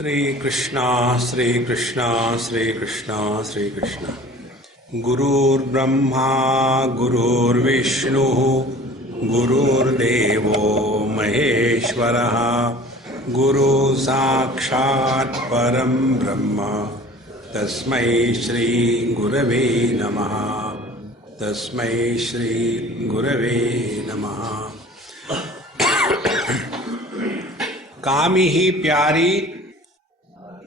श्री कृष्णा श्री कृष्णा श्री कृष्णा श्री कृष्णा। गुरुर्ब्रह्मा गुरुर्विष्णु गुरुर्देवो महेश्वरः गुरु साक्षात् परं ब्रह्म तस्मै श्री गुरवे नमः। तस्मै श्री गुरवे नमः। कामी ही प्यारी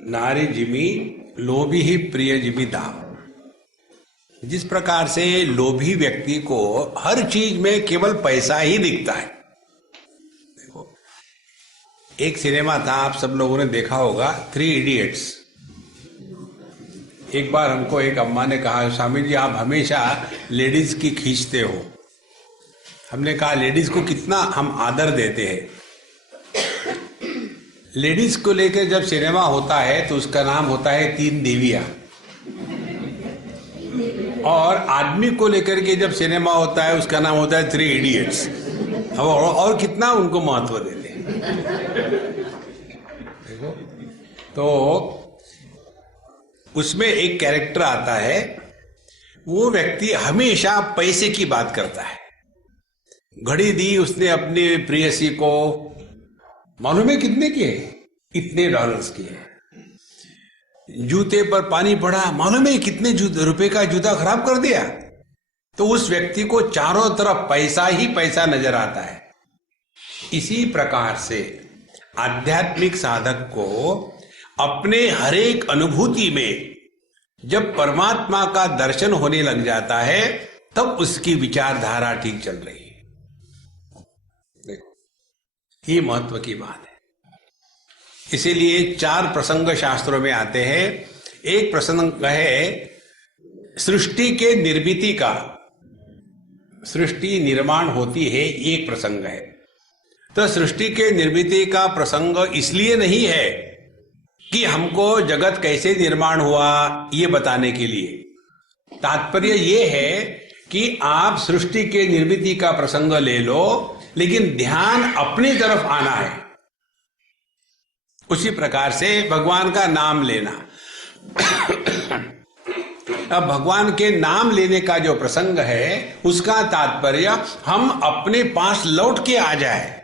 नारी जिमी लोभी ही प्रिय जिमी दाम। जिस प्रकार से लोभी व्यक्ति को हर चीज में केवल पैसा ही दिखता है। देखो, एक सिनेमा था, आप सब लोगों ने देखा होगा, 3 इडियट्स। एक बार हमको एक अम्मा ने कहा, स्वामी जी आप हमेशा लेडीज की खींचते हो। हमने कहा लेडीज को कितना हम आदर देते हैं। लेडीज को लेकर जब सिनेमा होता है तो उसका नाम होता है 3 देवियां, और आदमी को लेकर के जब सिनेमा होता है उसका नाम होता है 3 इडियट्स। और कितना उनको महत्व देते हैं। देखो, तो उसमें एक कैरेक्टर आता है, वो व्यक्ति हमेशा पैसे की बात करता है। घड़ी दी उसने अपनी प्रेयसी को, मालूम है कितने के? इतने डॉलर्स के। जूते पर पानी पड़ा, मालूम है कितने रुपए का जूता खराब कर दिया। तो उस व्यक्ति को चारों तरफ पैसा ही पैसा नजर आता है। इसी प्रकार से आध्यात्मिक साधक को अपने हरेक अनुभूति में जब परमात्मा का दर्शन होने लग जाता है तब उसकी विचारधारा ठीक चल रही है। ये महत्व की बात है। इसीलिए 4 प्रसंग शास्त्रों में आते हैं। एक प्रसंग है सृष्टि के निर्मिति का, सृष्टि निर्माण होती है, एक प्रसंग है। तो सृष्टि के निर्मिति का प्रसंग इसलिए नहीं है कि हमको जगत कैसे निर्माण हुआ ये बताने के लिए। तात्पर्य ये है कि आप सृष्टि के निर्मिति का प्रसंग ले लो, लेकिन ध्यान अपनी तरफ आना है। उसी प्रकार से भगवान का नाम लेना। अब भगवान के नाम लेने का जो प्रसंग है उसका तात्पर्य हम अपने पास लौट के आ जाए,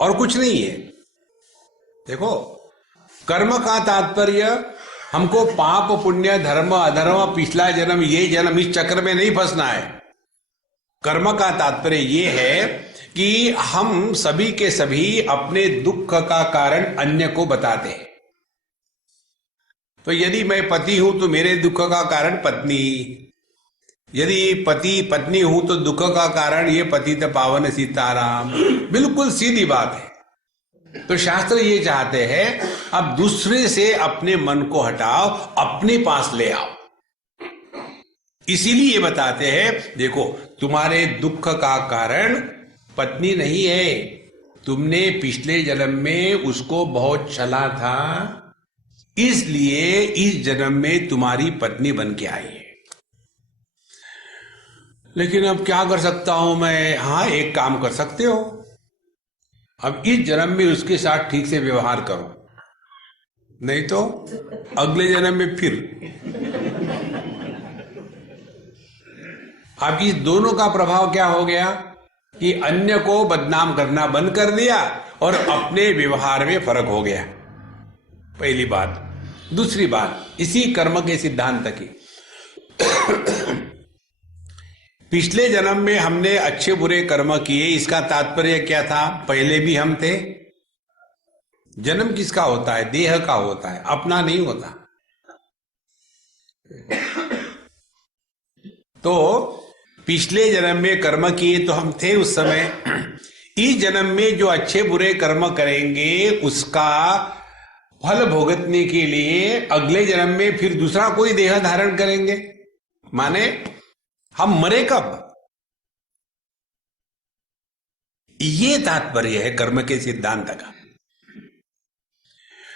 और कुछ नहीं है। देखो, कर्म का तात्पर्य हमको पाप पुण्य धर्म अधर्म पिछला जन्म ये जन्म इस चक्र में नहीं फंसना है। कर्म का तात्पर्य ये है कि हम सभी के सभी अपने दुख का कारण अन्य को बताते हैं। तो यदि मैं पति हूं तो मेरे दुख का कारण पत्नी, यदि पति पत्नी हूं तो दुख का कारण ये पतित पावन सीताराम। बिल्कुल सीधी बात है। तो शास्त्र ये चाहते हैं अब दूसरे से अपने मन को हटाओ, अपने पास ले आओ। इसीलिए बताते हैं, देखो तुम्हारे दुख का कारण पत्नी नहीं है, तुमने पिछले जन्म में उसको बहुत छला था, इसलिए इस जन्म में तुम्हारी पत्नी बन के आई है। लेकिन अब क्या कर सकता हूं मैं? हाँ, एक काम कर सकते हो, अब इस जन्म में उसके साथ ठीक से व्यवहार करो, नहीं तो अगले जन्म में फिर। अब इस दोनों का प्रभाव क्या हो गया कि अन्य को बदनाम करना बंद कर दिया और अपने व्यवहार में फर्क हो गया। पहली बात। दूसरी बात, इसी कर्म के सिद्धांत की, पिछले जन्म में हमने अच्छे बुरे कर्म किए, इसका तात्पर्य क्या था? पहले भी हम थे। जन्म किसका होता है? देह का होता है, अपना नहीं होता। तो पिछले जन्म में कर्म किए तो हम थे उस समय। इस जन्म में जो अच्छे बुरे कर्म करेंगे उसका फल भोगतने के लिए अगले जन्म में फिर दूसरा कोई देह धारण करेंगे। माने हम मरे कब? ये तात्पर्य है कर्म के सिद्धांत का।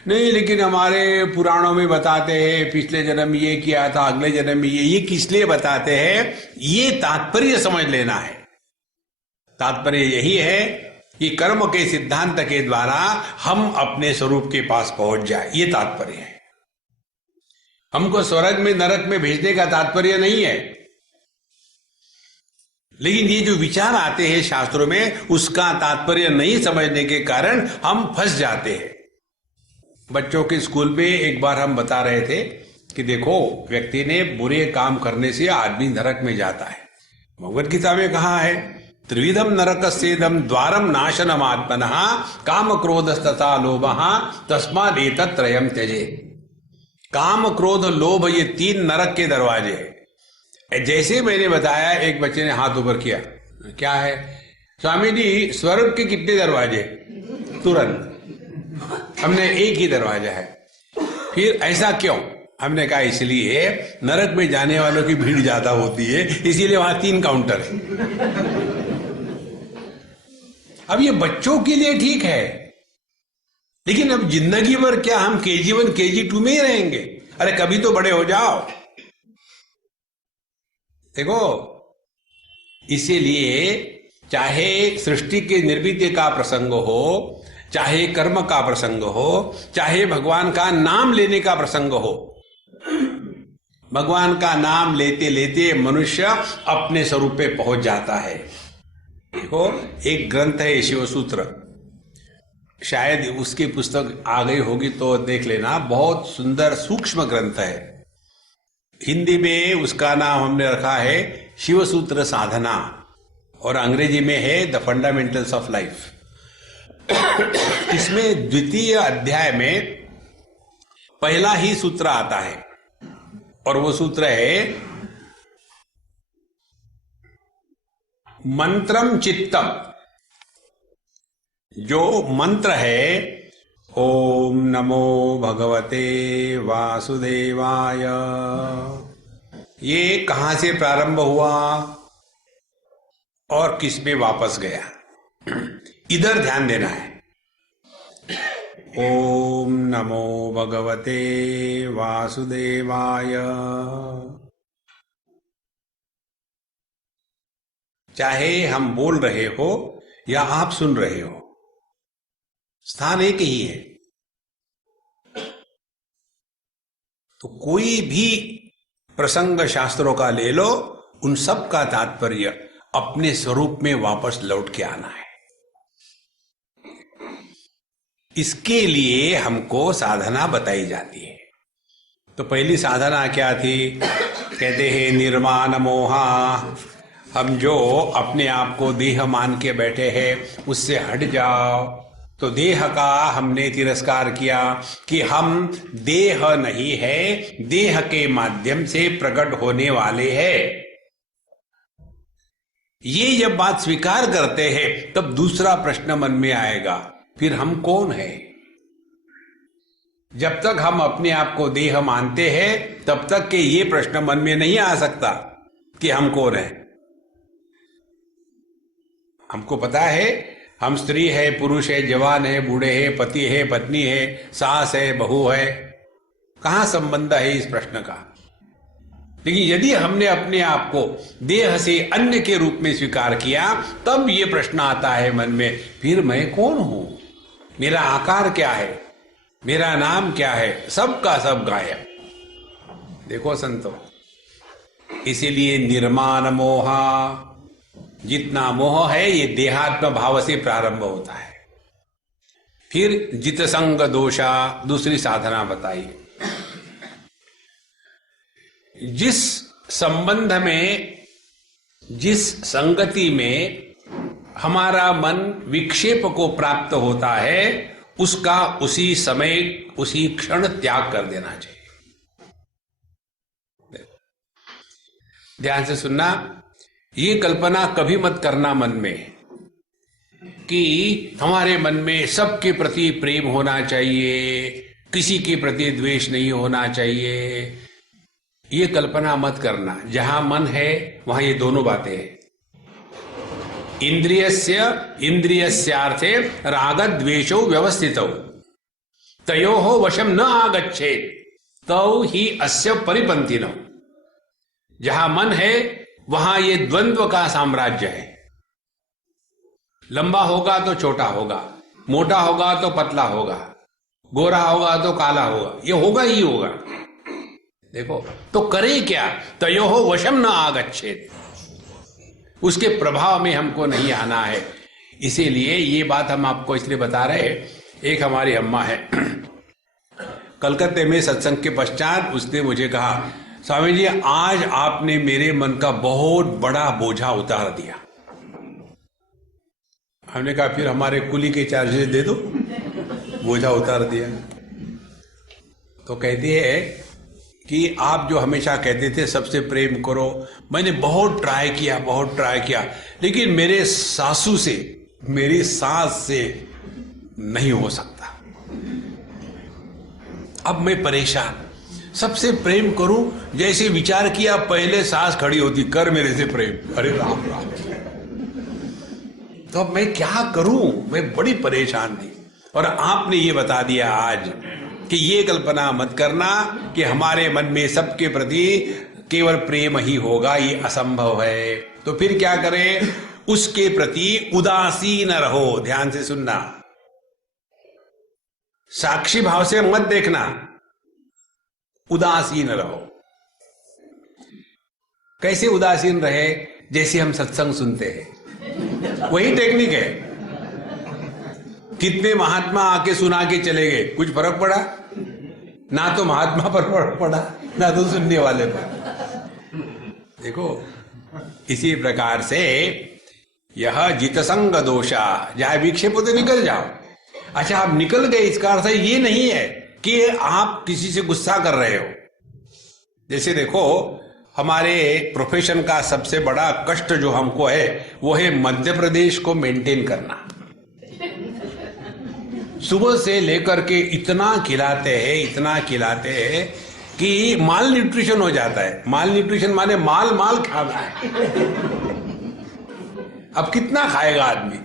नहीं, लेकिन हमारे पुराणों में बताते हैं पिछले जन्म ये किया था, अगले जन्म में ये किस लिए बताते हैं? ये तात्पर्य समझ लेना है। तात्पर्य यही है कि कर्म के सिद्धांत के द्वारा हम अपने स्वरूप के पास पहुंच जाए, ये तात्पर्य है। हमको स्वर्ग में नरक में भेजने का तात्पर्य नहीं है, लेकिन ये जो विचार आते हैं शास्त्रों में, उसका तात्पर्य नहीं समझने के कारण हम फंस जाते हैं। बच्चों के स्कूल में एक बार हम बता रहे थे कि देखो, व्यक्ति ने बुरे काम करने से आदमी नरक में जाता है। भगवद गीता में कहा है, त्रिविधम नरकस्येदं द्वारम नाशनम आत्मनः काम क्रोधस्तथा लोभः तस्माद् एतत् त्रयम् त्यजेत्। काम क्रोध लोभ, ये 3 नरक के दरवाजे हैं। जैसे मैंने बताया, एक बच्चे ने हाथ ऊपर किया, क्या है स्वामी जी, स्वर्ग के कितने दरवाजे? तुरंत हमने एक ही दरवाजा है। फिर ऐसा क्यों? हमने कहा इसलिए नरक में जाने वालों की भीड़ ज्यादा होती है, इसीलिए वहां 3 काउंटर है। अब ये बच्चों के लिए ठीक है, लेकिन अब जिंदगी भर क्या हम KG1 KG2 में ही रहेंगे? अरे कभी तो बड़े हो जाओ। देखो, इसीलिए चाहे सृष्टि के निर्मित का प्रसंग हो, चाहे कर्म का प्रसंग हो, चाहे भगवान का नाम लेने का प्रसंग हो, भगवान का नाम लेते लेते मनुष्य अपने स्वरूप पे पहुंच जाता है। देखो, एक ग्रंथ है शिव सूत्र, शायद उसकी पुस्तक आ गई होगी तो देख लेना, बहुत सुंदर सूक्ष्म ग्रंथ है। हिंदी में उसका नाम हमने रखा है शिव सूत्र साधना, और अंग्रेजी में है द फंडामेंटल्स ऑफ लाइफ। इसमें द्वितीय अध्याय में पहला ही सूत्र आता है, और वो सूत्र है मंत्रम चित्तम। जो मंत्र है, ओम नमो भगवते वासुदेवाय, ये कहां से प्रारंभ हुआ और किस में वापस गया, इधर ध्यान देना है। ओम नमो भगवते वासुदेवाय। चाहे हम बोल रहे हो या आप सुन रहे हो, स्थान एक ही है। तो कोई भी प्रसंग शास्त्रों का ले लो, उन सब का तात्पर्य अपने स्वरूप में वापस लौट के आना है। इसके लिए हमको साधना बताई जाती है। तो पहली साधना क्या थी? कहते हैं निर्माण मोहा। हम जो अपने आप को देह मान के बैठे हैं, उससे हट जाओ। तो देह का हमने तिरस्कार किया कि हम देह नहीं है, देह के माध्यम से प्रकट होने वाले हैं। ये जब बात स्वीकार करते हैं, तब दूसरा प्रश्न मन में आएगा, फिर हम कौन है? जब तक हम अपने आप को देह मानते हैं, तब तक के ये प्रश्न मन में नहीं आ सकता कि हम कौन है। हमको पता है हम स्त्री है, पुरुष है, जवान है, बूढ़े है, पति है, पत्नी है, सास है, बहू है। कहां संबंध है इस प्रश्न का? लेकिन यदि हमने अपने आप को देह से अन्य के रूप में स्वीकार किया, तब ये प्रश्न आता है मन में, फिर मैं कौन हूं? मेरा आकार क्या है? मेरा नाम क्या है? सब का सब गायब। देखो संतो, इसीलिए निर्माण मोहा, जितना मोह है ये देहात्म भाव से प्रारंभ होता है। फिर जित संग दोषा, दूसरी साधना बताई। जिस संबंध में, जिस संगति में हमारा मन विक्षेप को प्राप्त होता है, उसका उसी समय, उसी क्षण त्याग कर देना चाहिए। ध्यान से सुनना, ये कल्पना कभी मत करना मन में कि हमारे मन में सबके प्रति प्रेम होना चाहिए, किसी के प्रति द्वेष नहीं होना चाहिए। ये कल्पना मत करना। जहां मन है वहां ये दोनों बातें हैं। इंद्रियस्यार्थे राग द्वेषौ व्यवस्थितौ तयोः वशम न आगच्छेत् तौ ही अस्य परिपन्थिनौ। जहां मन है वहां ये द्वंद्व का साम्राज्य है। लंबा होगा तो छोटा होगा, मोटा होगा तो पतला होगा, गोरा होगा तो काला होगा, ये होगा ही होगा। देखो तो करे क्या, तयोः वशम न आगच्छेत्, उसके प्रभाव में हमको नहीं आना है। इसीलिए ये बात हम आपको इसलिए बता रहे। एक हमारी अम्मा है, कलकत्ते में सत्संग के पश्चात उसने मुझे कहा, स्वामी जी आज आपने मेरे मन का बहुत बड़ा बोझा उतार दिया। हमने कहा फिर हमारे कुली के चार्जेस दे दो, बोझा उतार दिया। तो कहती है कि आप जो हमेशा कहते थे सबसे प्रेम करो, मैंने बहुत ट्राई किया, लेकिन मेरे सासू से, मेरी सास से नहीं हो सकता। अब मैं परेशान, सबसे प्रेम करूं, जैसे विचार किया पहले सास खड़ी होती, कर मेरे से प्रेम। अरे राम राम, तो अब मैं क्या करूं, मैं बड़ी परेशान थी। और आपने ये बता दिया आज कि ये कल्पना मत करना कि हमारे मन में सबके प्रति केवल प्रेम ही होगा, ये असंभव है। तो फिर क्या करें, उसके प्रति उदासीन रहो। ध्यान से सुनना, साक्षी भाव से मत देखना, उदासीन रहो। कैसे उदासीन रहे, जैसे हम सत्संग सुनते हैं, वही टेक्निक है। कितने महात्मा आके सुना के चले गए, कुछ फर्क पड़ा? ना तो महात्मा पर फर्क पड़ा, ना तो सुनने वाले पर। देखो इसी प्रकार से यह जितसंग दोषा, जहां विक्षेप हो तो निकल जाओ। अच्छा आप निकल गए, इसका अर्थ ये नहीं है कि आप किसी से गुस्सा कर रहे हो। जैसे देखो हमारे प्रोफेशन का सबसे बड़ा कष्ट जो हमको है वो है मध्य प्रदेश को मेंटेन करना। सुबह से लेकर के इतना खिलाते हैं कि माल न्यूट्रिशन हो जाता है। माल न्यूट्रिशन माने माल खाना है। अब कितना खाएगा आदमी?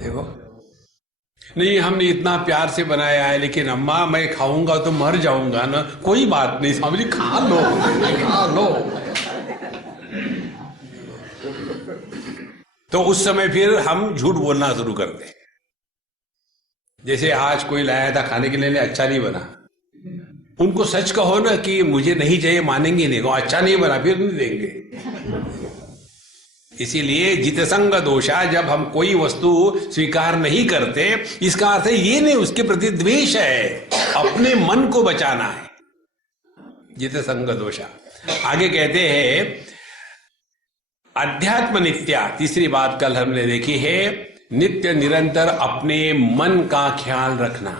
देखो नहीं, हमने इतना प्यार से बनाया है, लेकिन अम्मा मैं खाऊंगा तो मर जाऊंगा ना। कोई बात नहीं स्वामी जी, खा लो। तो उस समय फिर हम झूठ बोलना शुरू करते हैं। जैसे आज कोई लाया था खाने के लिए, अच्छा नहीं बना, उनको सच कहो ना कि मुझे नहीं चाहिए, मानेंगे नहीं, अच्छा नहीं बना फिर नहीं देंगे। इसीलिए जितसंग दोषा, जब हम कोई वस्तु स्वीकार नहीं करते, इसका अर्थ ये नहीं उसके प्रति द्वेष है, अपने मन को बचाना है। जितसंग दोषा। आगे कहते हैं अध्यात्म नित्या, तीसरी बात कल हमने देखी है, नित्य निरंतर अपने मन का ख्याल रखना।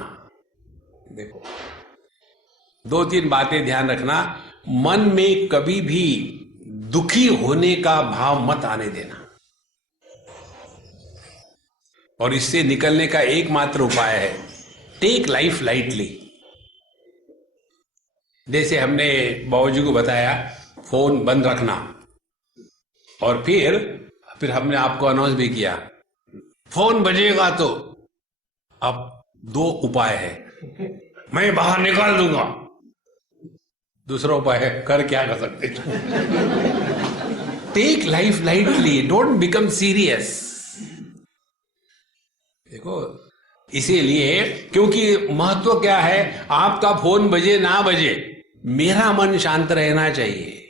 देखो 2-3 बातें ध्यान रखना। मन में कभी भी दुखी होने का भाव मत आने देना, और इससे निकलने का एकमात्र उपाय है टेक लाइफ लाइटली। जैसे हमने बाबूजी को बताया फोन बंद रखना, और फिर हमने आपको अनाउंस भी किया फोन बजेगा तो अब 2 उपाय है, मैं बाहर निकाल दूंगा, दूसरा उपाय है कर क्या कर सकते। Take life lightly, don't become serious. देखो इसीलिए, क्योंकि महत्व क्या है, आपका फोन बजे ना बजे, मेरा मन शांत रहना चाहिए।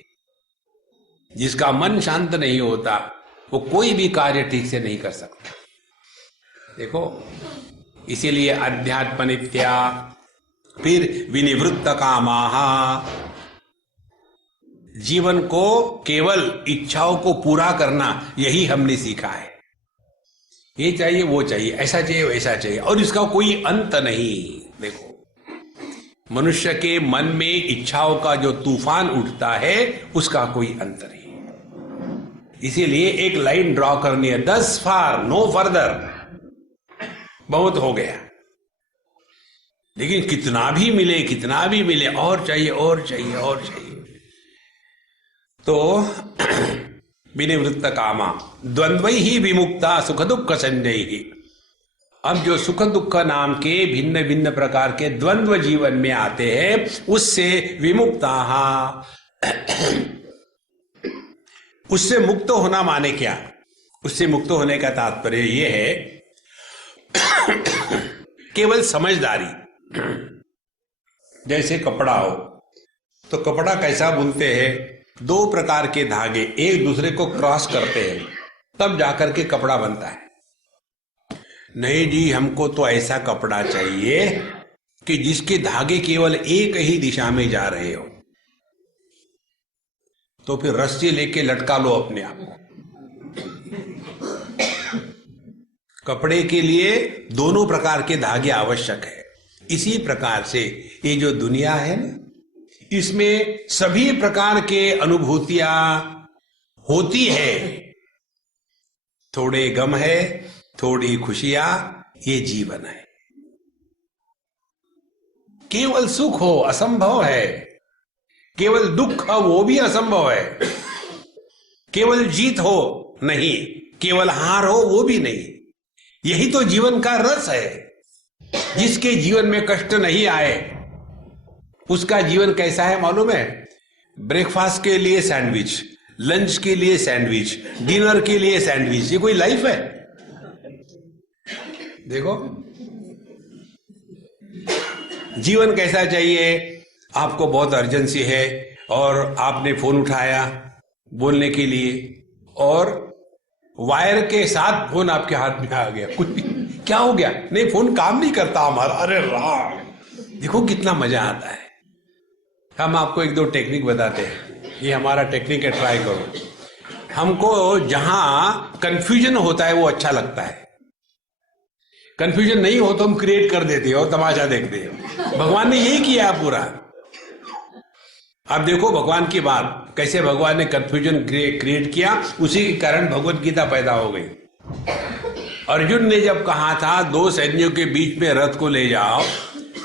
जिसका मन शांत नहीं होता वो कोई भी कार्य ठीक से नहीं कर सकता। देखो इसीलिए अध्यात्म नित्या, फिर विनिवृत्त कामाहा, जीवन को केवल इच्छाओं को पूरा करना, यही हमने सीखा है। ये चाहिए वो चाहिए, ऐसा चाहिए वैसा चाहिए, और इसका कोई अंत नहीं। देखो मनुष्य के मन में इच्छाओं का जो तूफान उठता है उसका कोई अंत नहीं। इसीलिए एक लाइन ड्रॉ करनी है, thus far नो फर्दर, बहुत हो गया। लेकिन कितना भी मिले और चाहिए। तो विनिवृत्त कामा द्वंद्वै ही विमुक्ता सुख दुख संजय ही। अब जो सुख दुख नाम के भिन्न भिन्न प्रकार के द्वंद्व जीवन में आते हैं, उससे विमुक्ता, उससे मुक्त होना माने क्या? उससे मुक्त होने का तात्पर्य ये है केवल समझदारी। जैसे कपड़ा हो तो कपड़ा कैसा बुनते हैं, दो प्रकार के धागे एक दूसरे को क्रॉस करते हैं तब जाकर के कपड़ा बनता है। नहीं जी, हमको तो ऐसा कपड़ा चाहिए कि जिसके धागे केवल एक ही दिशा में जा रहे हो। तो फिर रस्सी लेके लटका लो अपने आप को। कपड़े के लिए दोनों प्रकार के धागे आवश्यक है। इसी प्रकार से ये जो दुनिया है ना, इसमें सभी प्रकार के अनुभूतियां होती है। थोड़े गम है, थोड़ी खुशियां, ये जीवन है। केवल सुख हो असंभव है, केवल दुख हो वो भी असंभव है, केवल जीत हो नहीं, केवल हार हो वो भी नहीं। यही तो जीवन का रस है। जिसके जीवन में कष्ट नहीं आए उसका जीवन कैसा है मालूम है? ब्रेकफास्ट के लिए सैंडविच, लंच के लिए सैंडविच, डिनर के लिए सैंडविच, ये कोई लाइफ है? देखो जीवन कैसा चाहिए। आपको बहुत अर्जेंसी है और आपने फोन उठाया बोलने के लिए और वायर के साथ फोन आपके हाथ में आ गया। कुछ क्या हो गया? नहीं, फोन काम नहीं करता हमारा। अरे राम, देखो कितना मजा आता है। हम आपको एक दो टेक्निक बताते हैं, ये हमारा टेक्निक है, ट्राई करो। हमको जहां कंफ्यूजन होता है वो अच्छा लगता है, कंफ्यूजन नहीं हो तो हम क्रिएट कर देते हैं और तमाशा देखते हैं। भगवान ने यही किया पूरा। अब देखो भगवान की बात, कैसे भगवान ने कंफ्यूजन क्रिएट किया, उसी के कारण भगवत गीता पैदा हो गई। अर्जुन ने जब कहा था दो सैन्यों के बीच में रथ को ले जाओ,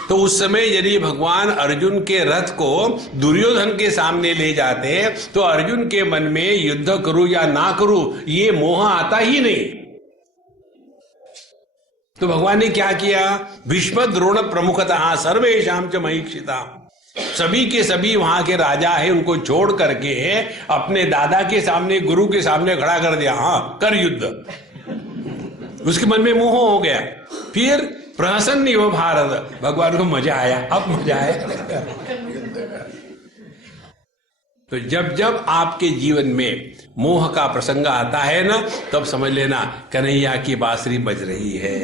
तो उस समय यदि भगवान अर्जुन के रथ को दुर्योधन के सामने ले जाते तो अर्जुन के मन में युद्ध करूं या ना करूं ये मोह आता ही नहीं। तो भगवान ने क्या किया? भीष्म द्रोण प्रमुखतः सर्वेषां च महीक्षिता, सभी के सभी वहां के राजा है उनको छोड़ करके अपने दादा के सामने, गुरु के सामने खड़ा कर दिया। हाँ, कर युद्ध। उसके मन में मोह हो गया। फिर प्रसन्न हो भारत, भगवान को मजा आया, अब मजा आया। तो जब जब आपके जीवन में मोह का प्रसंग आता है ना, तब समझ लेना कन्हैया की बांसुरी बज रही है।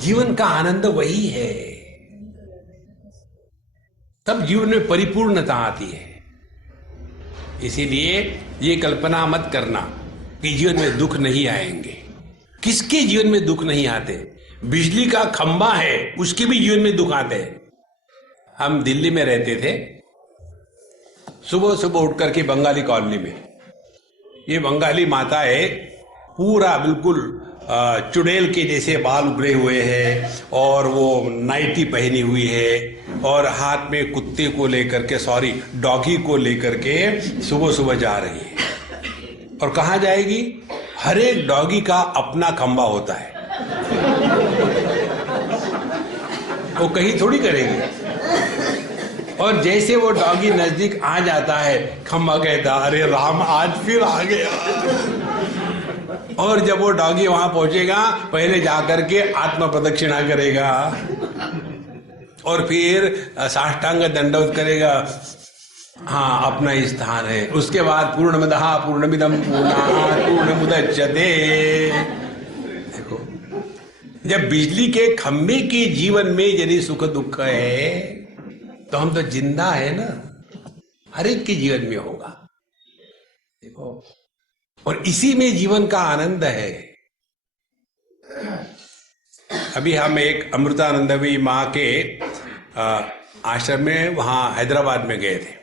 जीवन का आनंद वही है, तब जीवन में परिपूर्णता आती है। इसीलिए ये कल्पना मत करना कि जीवन में दुख नहीं आएंगे। किसके जीवन में दुख नहीं आते? बिजली का खंबा है उसके भी जीवन में दुख आते हैं। हम दिल्ली में रहते थे, सुबह सुबह उठ करके बंगाली कॉलोनी में, ये बंगाली माताएं पूरा बिल्कुल चुड़ैल के जैसे बाल उगड़े हुए हैं और वो नाइटी पहनी हुई है और हाथ में कुत्ते को लेकर के, सॉरी डॉगी को लेकर के सुबह सुबह जा रही है। और कहाँ जाएगी? हर एक डॉगी का अपना खंबा होता है, वो कहीं थोड़ी करेगी। और जैसे वो डॉगी नजदीक आ जाता है, खंबा कहता अरे राम आज फिर आ गया। और जब वो डॉगी वहां पहुंचेगा, पहले जाकर के आत्म प्रदक्षिणा करेगा और फिर साष्टांग दंडवत करेगा। हाँ, अपना ही स्थान है। उसके बाद पूर्णमदः पूर्णमिदं पूर्णात् पूर्णमुदच्यते। देखो, जब बिजली के खंभे के जीवन में यदि सुख दुख है तो हम तो जिंदा है ना, हर एक के जीवन में होगा। देखो, और इसी में जीवन का आनंद है। अभी हम एक अमृतानंदवी माँ के आश्रम में वहां हैदराबाद में गए थे।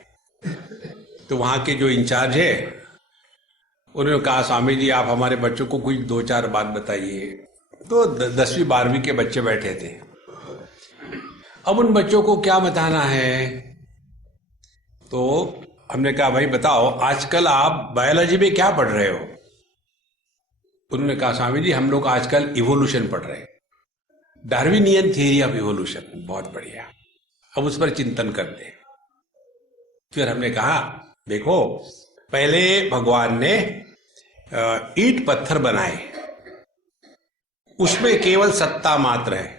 तो वहां के जो इंचार्ज है उन्होंने कहा स्वामी जी आप हमारे बच्चों को कुछ दो चार बात बताइए। तो 10वीं 12वीं के बच्चे बैठे थे। अब उन बच्चों को क्या बताना है? तो हमने कहा भाई बताओ आजकल आप बायोलॉजी में क्या पढ़ रहे हो? उन्होंने कहा स्वामी जी हम लोग आजकल इवोल्यूशन पढ़ रहे हैं, डार्विनियन थियरी ऑफ इवोल्यूशन। बहुत बढ़िया, अब उस पर चिंतन करते हैं। फिर हमने कहा देखो, पहले भगवान ने ईंट पत्थर बनाए, उसमें केवल सत्ता मात्र है।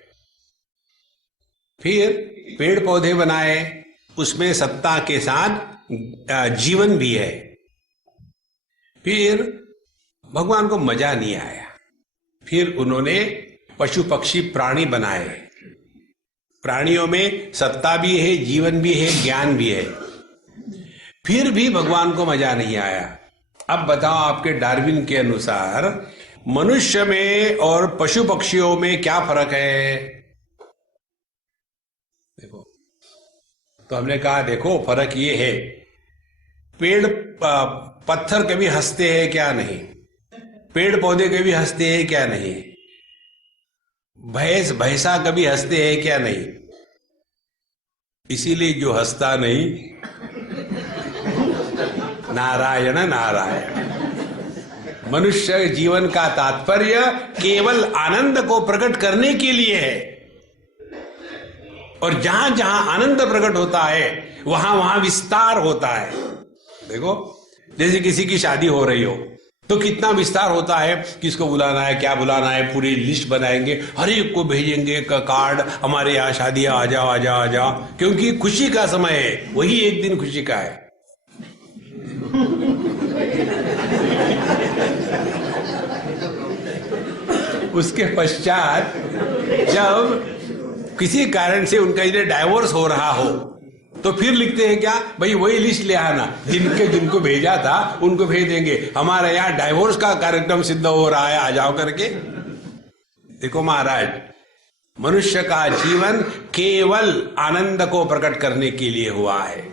फिर पेड़ पौधे बनाए, उसमें सत्ता के साथ जीवन भी है। फिर भगवान को मजा नहीं आया, फिर उन्होंने पशु पक्षी प्राणी बनाए। प्राणियों में सत्ता भी है, जीवन भी है, ज्ञान भी है। फिर भी भगवान को मजा नहीं आया। अब बताओ, आपके डार्विन के अनुसार मनुष्य में और पशु पक्षियों में क्या फर्क है? देखो, तो हमने कहा देखो फर्क ये है, पेड़ पत्थर कभी हंसते हैं क्या? नहीं। पेड़ पौधे कभी हंसते हैं क्या? नहीं। भैंस भैंसा कभी हंसते हैं क्या? नहीं। इसीलिए जो हंसता नहीं, नारायण नारायण। मनुष्य जीवन का तात्पर्य केवल आनंद को प्रकट करने के लिए है, और जहां जहां आनंद प्रकट होता है वहां वहां विस्तार होता है। देखो, जैसे किसी की शादी हो रही हो तो कितना विस्तार होता है, किसको बुलाना है, क्या बुलाना है, पूरी लिस्ट बनाएंगे, हर एक को भेजेंगे कार्ड, हमारे यहाँ शादी है, आ जाओ आ जाओ आ जाओ, क्योंकि खुशी का समय है, वही एक दिन खुशी का है। उसके पश्चात जब किसी कारण से उनका इधर डाइवोर्स हो रहा हो तो फिर लिखते हैं क्या? भाई वही लिस्ट ले आना, जिनको भेजा था उनको भेज देंगे, हमारे यहाँ डाइवोर्स का कार्यक्रम सिद्ध हो रहा है, आ जाओ करके। देखो महाराज, मनुष्य का जीवन केवल आनंद को प्रकट करने के लिए हुआ है,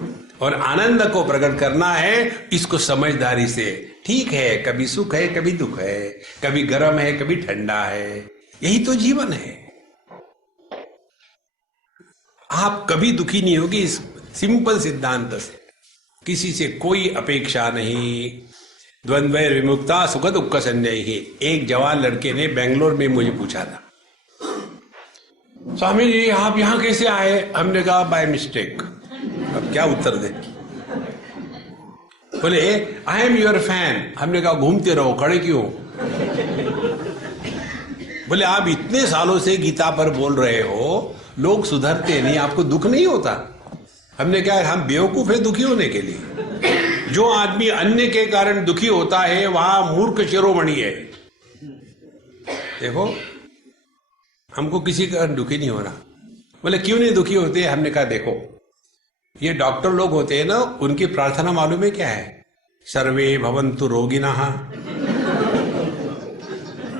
और आनंद को प्रकट करना है इसको समझदारी से। ठीक है, कभी सुख है, कभी दुख है, कभी गर्म है, कभी ठंडा है, यही तो जीवन है। आप कभी दुखी नहीं होगी इस सिंपल सिद्धांत से। किसी से कोई अपेक्षा नहीं, द्वंद्व विमुक्ता सुख दुख संन्यायी। एक जवान लड़के ने बेंगलोर में मुझे पूछा था, स्वामी जी आप यहां कैसे आए? हमने कहा बाय मिस्टेक। अब क्या उत्तर दे? बोले आई एम योर फैन। हमने कहा घूमते रहो, खड़े क्यों? बोले आप इतने सालों से गीता पर बोल रहे हो, लोग सुधरते नहीं, आपको दुख नहीं होता? हमने कहा हम बेवकूफ है दुखी होने के लिए। जो आदमी अन्य के कारण दुखी होता है वहां मूर्ख शिरोमणि है। देखो, हमको किसी का दुखी नहीं होना। बोले क्यों नहीं दुखी होते? हमने कहा देखो, ये डॉक्टर लोग होते हैं ना, उनकी प्रार्थना मालूम है क्या है? सर्वे भवन्तु रोगिनः।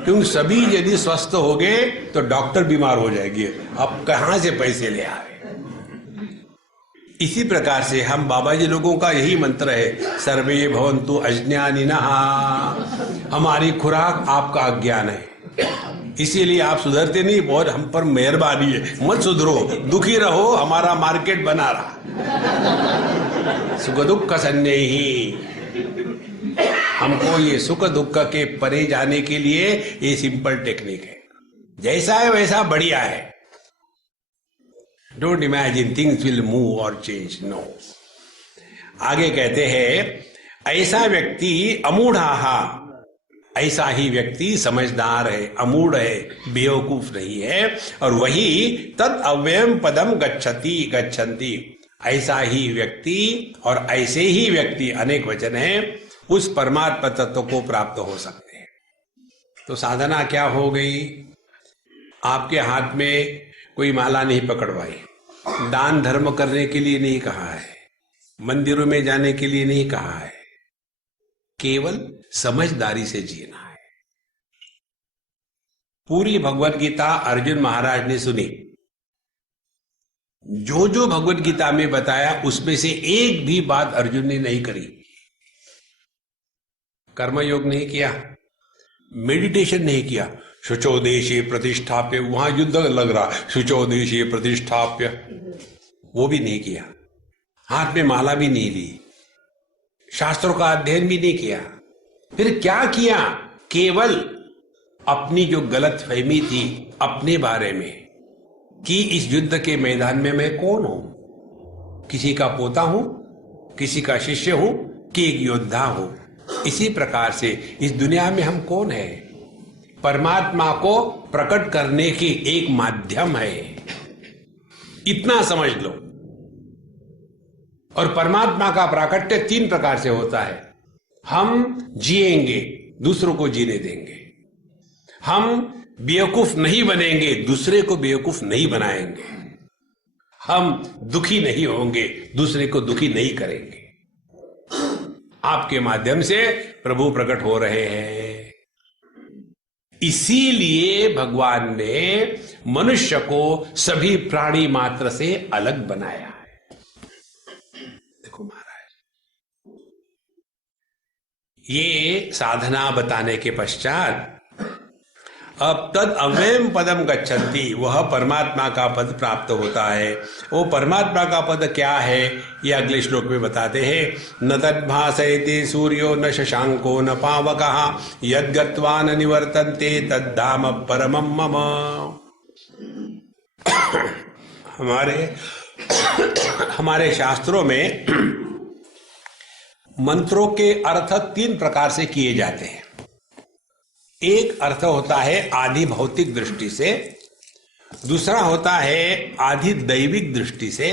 क्योंकि सभी यदि स्वस्थ हो गए तो डॉक्टर बीमार हो जाएंगे, अब कहां से पैसे ले आए? इसी प्रकार से हम बाबा जी लोगों का यही मंत्र है, सर्वे भवन्तु अज्ञानिनः। हमारी खुराक आपका अज्ञान है, इसीलिए आप सुधरते नहीं, बहुत हम पर मेहरबानी है, मत सुधरो, दुखी रहो, हमारा मार्केट बना रहा। सुख दुख संन्यायी। हमको ये सुख दुख के परे जाने के लिए ये सिंपल टेक्निक है, जैसा है वैसा बढ़िया है। Don't imagine things will move और चेंज, नो। आगे कहते हैं ऐसा व्यक्ति अमूढ़ाहा, ऐसा ही व्यक्ति समझदार है, अमूढ़ है, बेवकूफ नहीं है, और वही तद अव्ययम पदम गच्छन्ति। ऐसा ही व्यक्ति और ऐसे ही व्यक्ति, अनेक वचन है, उस परमात्मा तत्व को प्राप्त हो सकते हैं। तो साधना क्या हो गई? आपके हाथ में कोई माला नहीं पकड़वाई, दान धर्म करने के लिए नहीं कहा है, मंदिरों में जाने के लिए नहीं कहा है, केवल समझदारी से जीना है। पूरी भगवत गीता अर्जुन महाराज ने सुनी, जो जो भगवत गीता में बताया उसमें से एक भी बात अर्जुन ने नहीं करी। कर्मयोग नहीं किया, मेडिटेशन नहीं किया, शुचो देशे प्रतिष्ठाप्य, वहां युद्ध लग रहा, शुचो देशे प्रतिष्ठाप्य, वो भी नहीं किया, हाथ में माला भी नहीं ली, शास्त्रों का अध्ययन भी नहीं किया। फिर क्या किया? केवल अपनी जो गलत फहमी थी अपने बारे में कि इस युद्ध के मैदान में मैं कौन हूं, किसी का पोता हूं, किसी का शिष्य हूं कि एक योद्धा हूं, इसी प्रकार से इस दुनिया में हम कौन है? परमात्मा को प्रकट करने की एक माध्यम है, इतना समझ लो। और परमात्मा का प्राकट्य 3 प्रकार से होता है। हम जिएंगे, दूसरों को जीने देंगे। हम बेवकूफ नहीं बनेंगे, दूसरे को बेवकूफ नहीं बनाएंगे। हम दुखी नहीं होंगे, दूसरे को दुखी नहीं करेंगे। आपके माध्यम से प्रभु प्रकट हो रहे हैं। इसीलिए भगवान ने मनुष्य को सभी प्राणी मात्र से अलग बनाया है। देखो महाराज, ये साधना बताने के पश्चात अब तद अव्ययम पदम गच्छन्ति, वह परमात्मा का पद प्राप्त होता है। वो परमात्मा का पद क्या है, ये अगले श्लोक में बताते हैं। न तद्भासयते सूर्यो न शशांको न पावकः यद्गत्वा न निवर्तन्ते तद्धाम परमं मम। हमारे शास्त्रों में मंत्रों के अर्थ 3 प्रकार से किए जाते हैं। एक अर्थ होता है आधि भौतिक दृष्टि से, दूसरा होता है आधि दैविक दृष्टि से,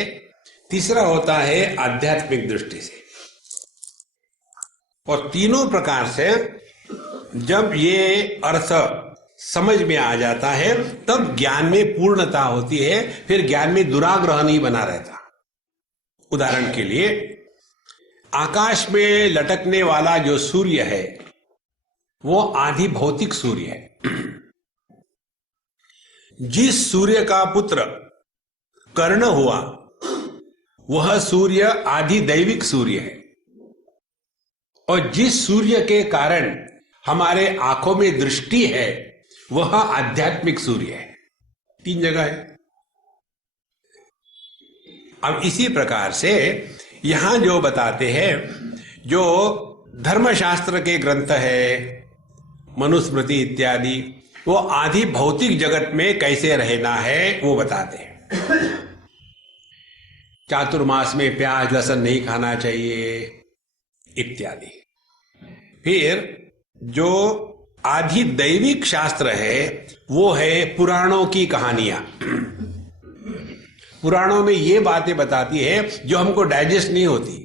तीसरा होता है आध्यात्मिक दृष्टि से। और तीनों प्रकार से जब ये अर्थ समझ में आ जाता है तब ज्ञान में पूर्णता होती है, फिर ज्ञान में दुराग्रह नहीं बना रहता। उदाहरण के लिए, आकाश में लटकने वाला जो सूर्य है वो आधि भौतिक सूर्य है। जिस सूर्य का पुत्र कर्ण हुआ वह सूर्य आधि दैविक सूर्य है। और जिस सूर्य के कारण हमारे आंखों में दृष्टि है वह आध्यात्मिक सूर्य है। 3 जगह है। अब इसी प्रकार से यहां जो बताते हैं, जो धर्मशास्त्र के ग्रंथ है, मनुस्मृति इत्यादि, वो आधि भौतिक जगत में कैसे रहना है वो बताते हैं। चातुर्मास में प्याज लहसुन नहीं खाना चाहिए इत्यादि। फिर जो आधि दैविक शास्त्र है वो है पुराणों की कहानियां। पुराणों में ये बातें बताती है जो हमको डाइजेस्ट नहीं होती।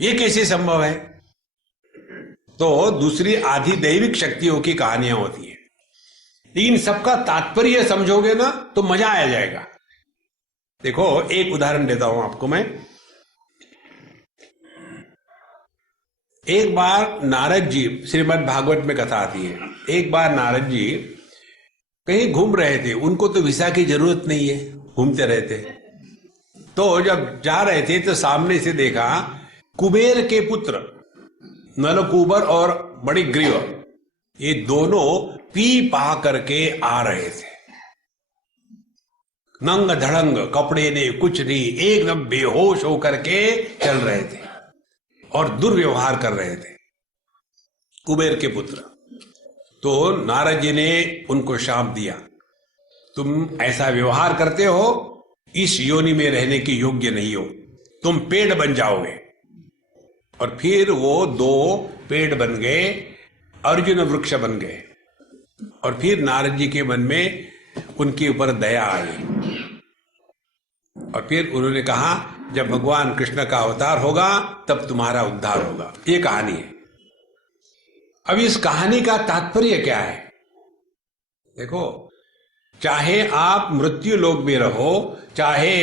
ये कैसे संभव है? तो दूसरी आधि दैविक शक्तियों की कहानियां होती है। लेकिन सबका तात्पर्य समझोगे ना तो मजा आ जाएगा। देखो, एक उदाहरण देता हूं आपको मैं। एक बार नारद जी, श्रीमद् भागवत में कथा आती है, एक बार नारद जी कहीं घूम रहे थे। उनको तो वीसा की जरूरत नहीं है, घूमते रहते। तो जब जा रहे थे तो सामने से देखा कुबेर के पुत्र नलकूबर और बड़ी ग्रीव, ये दोनों पी पा करके आ रहे थे। नंग धड़ंग, कपड़े ने कुछ नहीं, एकदम बेहोश होकर के चल रहे थे और दुर्व्यवहार कर रहे थे कुबेर के पुत्र। तो नारद जी ने उनको शाप दिया, तुम ऐसा व्यवहार करते हो, इस योनि में रहने की योग्य नहीं हो, तुम पेड़ बन जाओगे। और फिर वो 2 पेड़ बन गए, अर्जुन वृक्ष बन गए। और फिर नारद जी के मन में उनके ऊपर दया आई। और फिर उन्होंने कहा, जब भगवान कृष्ण का अवतार होगा तब तुम्हारा उद्धार होगा। ये कहानी है। अब इस कहानी का तात्पर्य क्या है? देखो, चाहे आप मृत्यु लोक में रहो, चाहे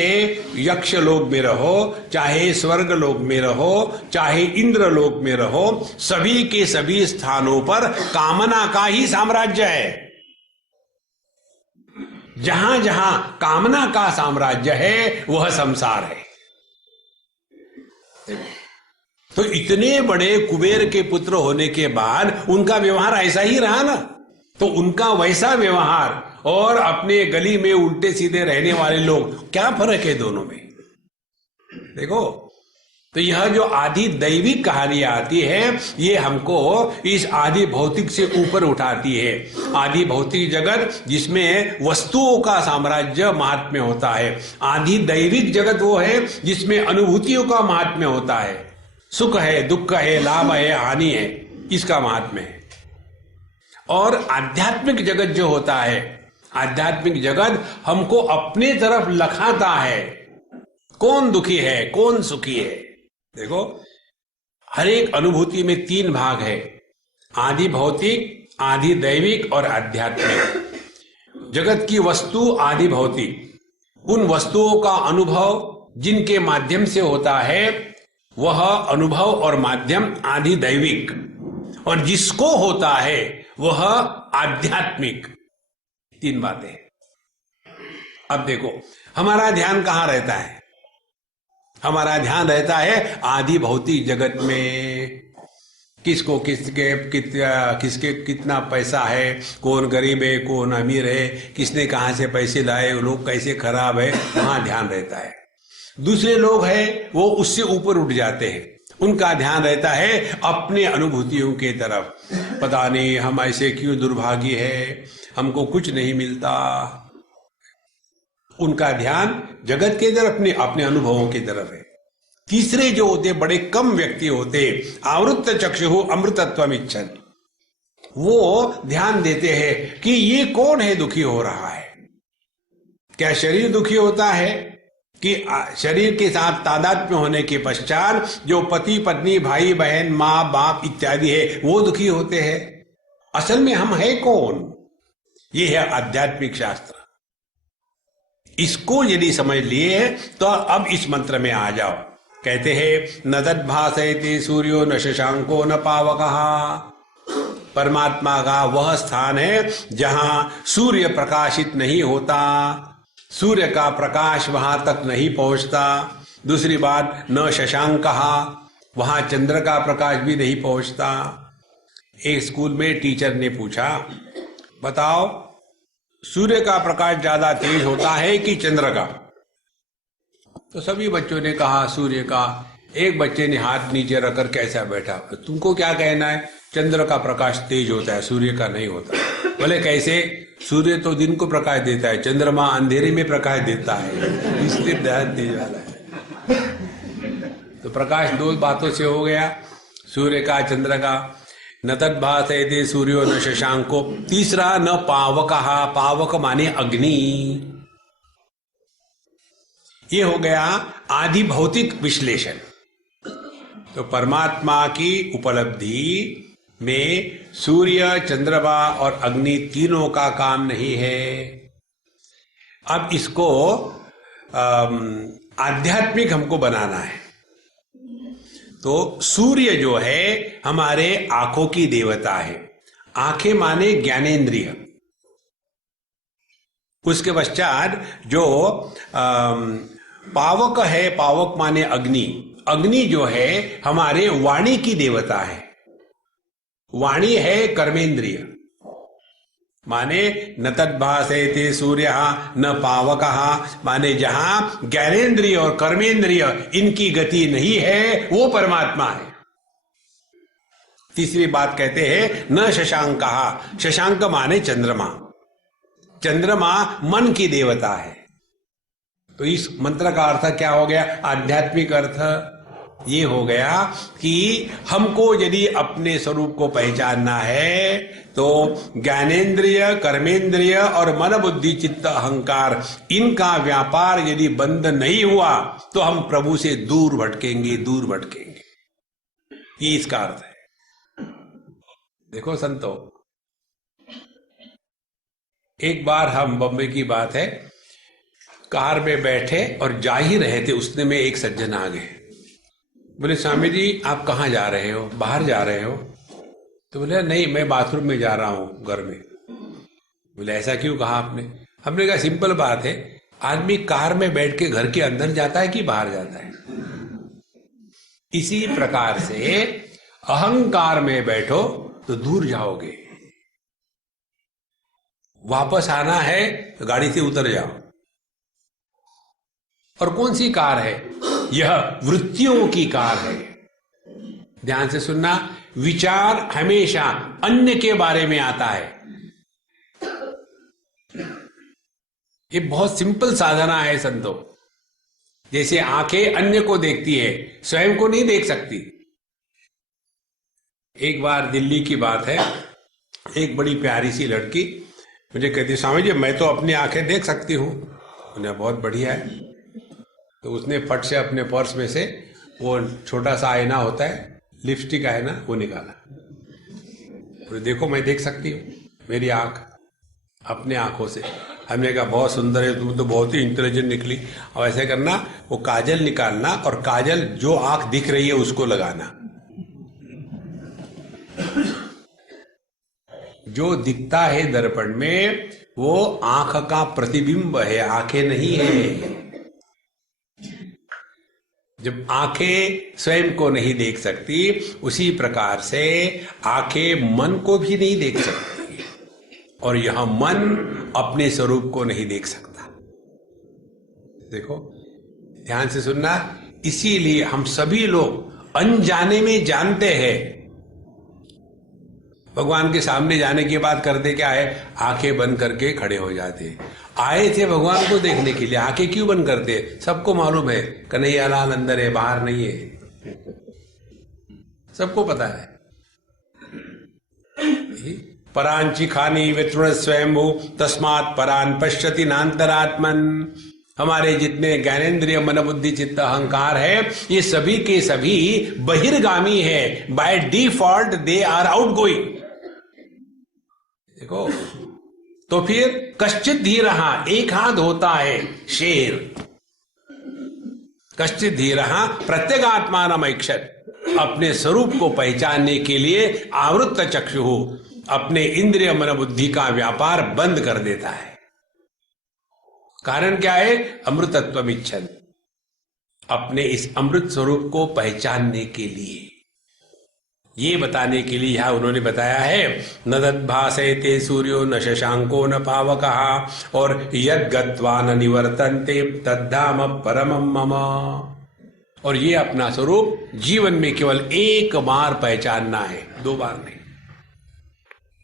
यक्ष लोक में रहो, चाहे स्वर्ग लोक में रहो, चाहे इंद्र लोक में रहो, सभी के सभी स्थानों पर कामना का ही साम्राज्य है। जहां जहां कामना का साम्राज्य है वह संसार है। तो इतने बड़े कुबेर के पुत्र होने के बाद उनका व्यवहार ऐसा ही रहा ना। तो उनका वैसा व्यवहार और अपने गली में उल्टे सीधे रहने वाले लोग, क्या फर्क है दोनों में? देखो, तो यह जो आधि दैविक कहानी आती है ये हमको इस आधि भौतिक से ऊपर उठाती है। आधि भौतिक जगत जिसमें वस्तुओं का साम्राज्य महात्म्य होता है, आधि दैविक जगत वो है जिसमें अनुभूतियों का महात्म्य होता है। सुख है, दुख है, लाभ है, हानि है, इसका महात्म्य है। और आध्यात्मिक जगत जो होता है, आध्यात्मिक जगत हमको अपने तरफ लखाता है, कौन दुखी है, कौन सुखी है। देखो, हर एक अनुभूति में 3 भाग है, आदि भौतिक, आदि दैविक और आध्यात्मिक। जगत की वस्तु आदि भौतिक, उन वस्तुओं का अनुभव जिनके माध्यम से होता है वह अनुभव और माध्यम आदि दैविक, और जिसको होता है वह आध्यात्मिक। 3 बातें। अब देखो, हमारा ध्यान कहां रहता है? हमारा ध्यान रहता है आदि भौतिक जगत में। किसको किसके कितना पैसा है, कौन गरीब है, कौन अमीर है, किसने कहां से पैसे लाए, लोग कैसे खराब है, वहां ध्यान रहता है। दूसरे लोग हैं वो उससे ऊपर उठ जाते हैं, उनका ध्यान रहता है अपने अनुभूतियों के तरफ। पता नहीं हम ऐसे क्यों दुर्भागी है, हमको कुछ नहीं मिलता। उनका ध्यान जगत के तरफ, अपने अनुभवों की तरफ है। तीसरे जो होते, बड़े कम व्यक्ति होते, आवृत्त चक्षु अमृतत्वम इच्छन, वो ध्यान देते हैं कि ये कौन है दुखी हो रहा है। क्या शरीर दुखी होता है कि शरीर के साथ तादात्म्य होने के पश्चात जो पति पत्नी भाई बहन माँ बाप इत्यादि है वो दुखी होते हैं? असल में हम है कौन? ये है आध्यात्मिक शास्त्र। इसको यदि समझ लिए तो अब इस मंत्र में आ जाओ। कहते हैं न तद्भासयते सूर्यो न शशांको न पावकः। परमात्मा का वह स्थान है जहां सूर्य प्रकाशित नहीं होता, सूर्य का प्रकाश वहां तक नहीं पहुंचता। दूसरी बात, न शशांकः, वहां चंद्र का प्रकाश भी नहीं पहुंचता। एक स्कूल में टीचर ने पूछा, बताओ सूर्य का प्रकाश ज्यादा तेज होता है कि चंद्र का? तो सभी बच्चों ने कहा सूर्य का। एक बच्चे ने हाथ नीचे रखकर कैसा बैठा, तुमको क्या कहना है? चंद्र का प्रकाश तेज होता है, सूर्य का नहीं होता। बोले कैसे? सूर्य तो दिन को प्रकाश देता है, चंद्रमा अंधेरे में प्रकाश देता है, इसलिए ध्यान तेज वाला है। तो प्रकाश 2 बातों से हो गया, सूर्य का, चंद्र का। न तद्भासयते सूर्यो न शशांको। तीसरा, न पावकः, पावक माने अग्नि। ये हो गया आदि भौतिक विश्लेषण। तो परमात्मा की उपलब्धि में सूर्य, चंद्रमा और अग्नि तीनों का काम नहीं है। अब इसको आध्यात्मिक हमको बनाना है। तो सूर्य जो है हमारे आंखों की देवता है। आंखें माने ज्ञानेंद्रिय। उसके पश्चात जो पावक है, पावक माने अग्नि। अग्नि जो है हमारे वाणी की देवता है। वाणी है कर्मेंद्रिय। माने न तद्भासयते सूर्य न पावकः, माने जहां ज्ञानेन्द्रिय और कर्मेंद्रिय इनकी गति नहीं है वो परमात्मा है। तीसरी बात कहते हैं न शशांकः, शशांक माने चंद्रमा। चंद्रमा मन की देवता है। तो इस मंत्र का अर्थ क्या हो गया? आध्यात्मिक अर्थ ये हो गया कि हमको यदि अपने स्वरूप को पहचानना है तो ज्ञानेन्द्रिय, कर्मेंद्रिय और मन बुद्धि चित्त अहंकार इनका व्यापार यदि बंद नहीं हुआ तो हम प्रभु से दूर भटकेंगे, दूर भटकेंगे। ये इसका अर्थ है। देखो संतो, एक बार हम बम्बई की बात है, कार में बैठे और जा ही रहे थे, उतने में एक सज्जन आ गए। बोले स्वामी जी आप कहाँ जा रहे हो? बाहर जा रहे हो? तो बोले नहीं, मैं बाथरूम में जा रहा हूँ घर में। बोले ऐसा क्यों कहा आपने? हमने कहा सिंपल बात है, आदमी कार में बैठ के घर के अंदर जाता है कि बाहर जाता है? इसी प्रकार से अहंकार में बैठो तो दूर जाओगे, वापस आना है तो गाड़ी से उतर जाओ। और कौन सी कार है? यह वृत्तियों की कार है। ध्यान से सुनना, विचार हमेशा अन्य के बारे में आता है। ये बहुत सिंपल साधना है संतो। जैसे आंखें अन्य को देखती है, स्वयं को नहीं देख सकती। एक बार दिल्ली की बात है, एक बड़ी प्यारी सी लड़की मुझे कहती, स्वामी जी मैं तो अपनी आंखें देख सकती हूँ। उन्हें बहुत बढ़िया है। तो उसने फट से अपने पर्स में से वो छोटा सा आईना होता है, लिपस्टिक आईना, वो निकाला। बोले देखो मैं देख सकती हूँ मेरी आंख अपने आंखों से। हमने कहा बहुत सुंदर है, तुम तो बहुत ही इंटेलिजेंट निकली। और ऐसे करना, वो काजल निकालना और काजल जो आंख दिख रही है उसको लगाना। जो दिखता है दर्पण में वो आंख का प्रतिबिंब है, आंखें नहीं है। जब आंखें स्वयं को नहीं देख सकती, उसी प्रकार से आंखें मन को भी नहीं देख सकती, और यह मन अपने स्वरूप को नहीं देख सकता। देखो ध्यान से सुनना। इसीलिए हम सभी लोग अनजाने में जानते हैं। भगवान के सामने जाने के बाद करते क्या है, आंखें बंद करके खड़े हो जाते। आए थे भगवान को देखने के लिए, आंखें क्यों बंद करते? सबको मालूम है कन्हैयालाल अंदर है, बाहर नहीं है, सबको पता है। परांची खानी वितृण स्वयंभू तस्मात् परान पश्यति नान्तरात्मन। हमारे जितने ज्ञानेन्द्रिय मन बुद्धि चित्त अहंकार है, ये सभी के सभी बहिर्गामी है। By default they are outgoing. देखो तो फिर कश्चित धीरः, एक हाथ होता है शेर। कश्चित धीरः प्रत्यगात्मानम् ऐक्षत, अपने स्वरूप को पहचानने के लिए आवृत्त चक्षुः, अपने इंद्रिय मन बुद्धि का व्यापार बंद कर देता है। कारण क्या है? अमृतत्वम् इच्छन्, अपने इस अमृत स्वरूप को पहचानने के लिए। ये बताने के लिए यहां उन्होंने बताया है, न तद्भासयते सूर्यो न शशांको न पावकः, और यद् गत्वा न निवर्तन्ते तद्धाम परमं मम। और ये अपना स्वरूप जीवन में केवल एक बार पहचानना है, 2 बार नहीं,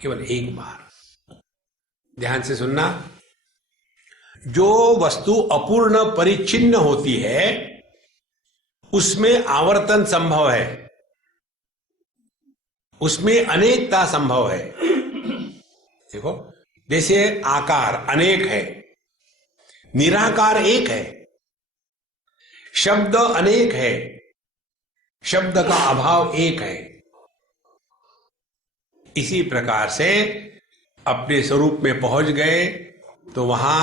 केवल एक बार। ध्यान से सुनना। जो वस्तु अपूर्ण परिच्छिन्न होती है उसमें आवर्तन संभव है, उसमें अनेकता संभव है। देखो जैसे आकार अनेक है, निराकार एक है, शब्द अनेक है, शब्द का अभाव एक है। इसी प्रकार से अपने स्वरूप में पहुंच गए तो वहां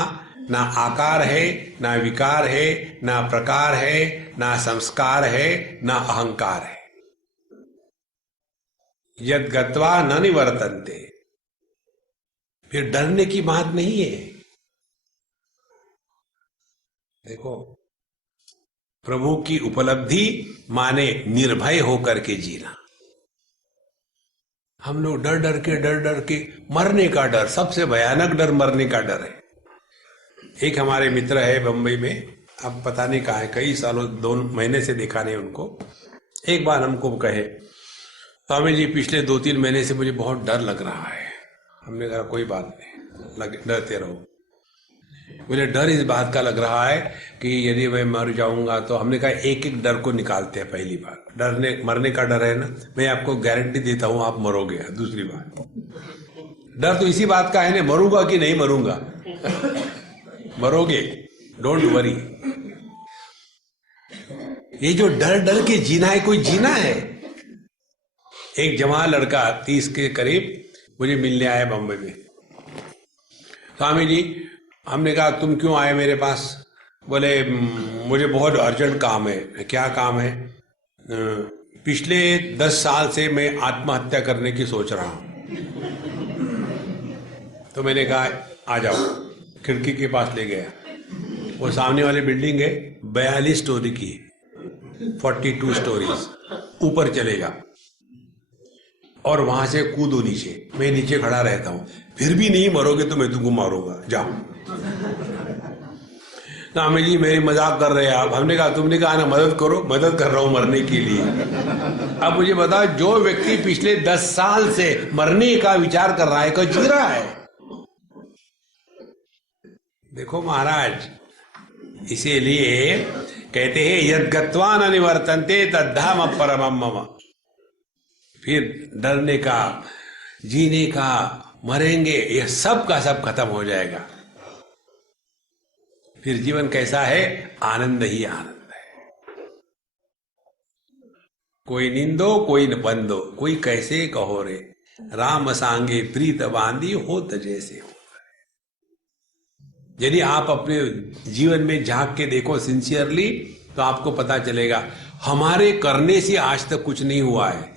ना आकार है, ना विकार है, ना प्रकार है, ना संस्कार है, ना अहंकार है। यद गत्वा न निवर्तन्ते, फिर डरने की बात नहीं है। देखो प्रभु की उपलब्धि माने निर्भय होकर के जीना। हम लोग डर डर के मरने का डर, सबसे भयानक डर मरने का डर है। एक हमारे मित्र है बंबई में, अब पता नहीं कहाँ है, कई सालों 2 महीने से देखा नहीं उनको। एक बार हमको कहे, स्वामी जी पिछले 2-3 महीने से मुझे बहुत डर लग रहा है। हमने कहा कोई बात नहीं, डरते रहो। मुझे डर इस बात का लग रहा है कि यदि मैं मर जाऊंगा तो। हमने कहा एक एक डर को निकालते हैं। पहली बार मरने का डर है ना, मैं आपको गारंटी देता हूं आप मरोगे। दूसरी बात, डर तो इसी बात का है ना, मरूंगा कि नहीं मरूंगा। मरोगे, डोंट वरी। ये जो डर के जीना है, कोई जीना है। एक जवान लड़का 30 के करीब मुझे मिलने आया बम्बई में। स्वामी जी, हमने कहा तुम क्यों आए मेरे पास? बोले मुझे बहुत अर्जेंट काम है। क्या काम है? पिछले 10 साल से मैं आत्महत्या करने की सोच रहा हूं। तो मैंने कहा आ जाओ। खिड़की के पास ले गया। वो सामने वाली बिल्डिंग है, 42 स्टोरी की, 42 स्टोरीज। ऊपर चलेगा और वहां से कूदो नीचे। मैं नीचे खड़ा रहता हूं। फिर भी नहीं मरोगे तो मैं तुमको मारूंगा, जाओ। स्वामी जी मेरी मजाक कर रहे हैं आप। हमने कहा तुमने कहा ना मदद करो, मदद कर रहा हूं मरने के लिए। अब मुझे बताओ, जो व्यक्ति पिछले 10 साल से मरने का विचार कर रहा है, क्या जी रहा है? देखो महाराज, इसीलिए कहते हैं यद गत्वा न निवर्तन्ते तद्धाम परमं मम। फिर डरने का, जीने का, मरेंगे, ये सब का सब खत्म हो जाएगा। फिर जीवन कैसा है? आनंद ही आनंद है। कोई निंदो कोई न बंदो, कोई कैसे कहो रे, राम सांगे प्रीत बांधी होत जैसे हो। यदि आप अपने जीवन में झांक के देखो सिंसियरली, तो आपको पता चलेगा हमारे करने से आज तक कुछ नहीं हुआ है।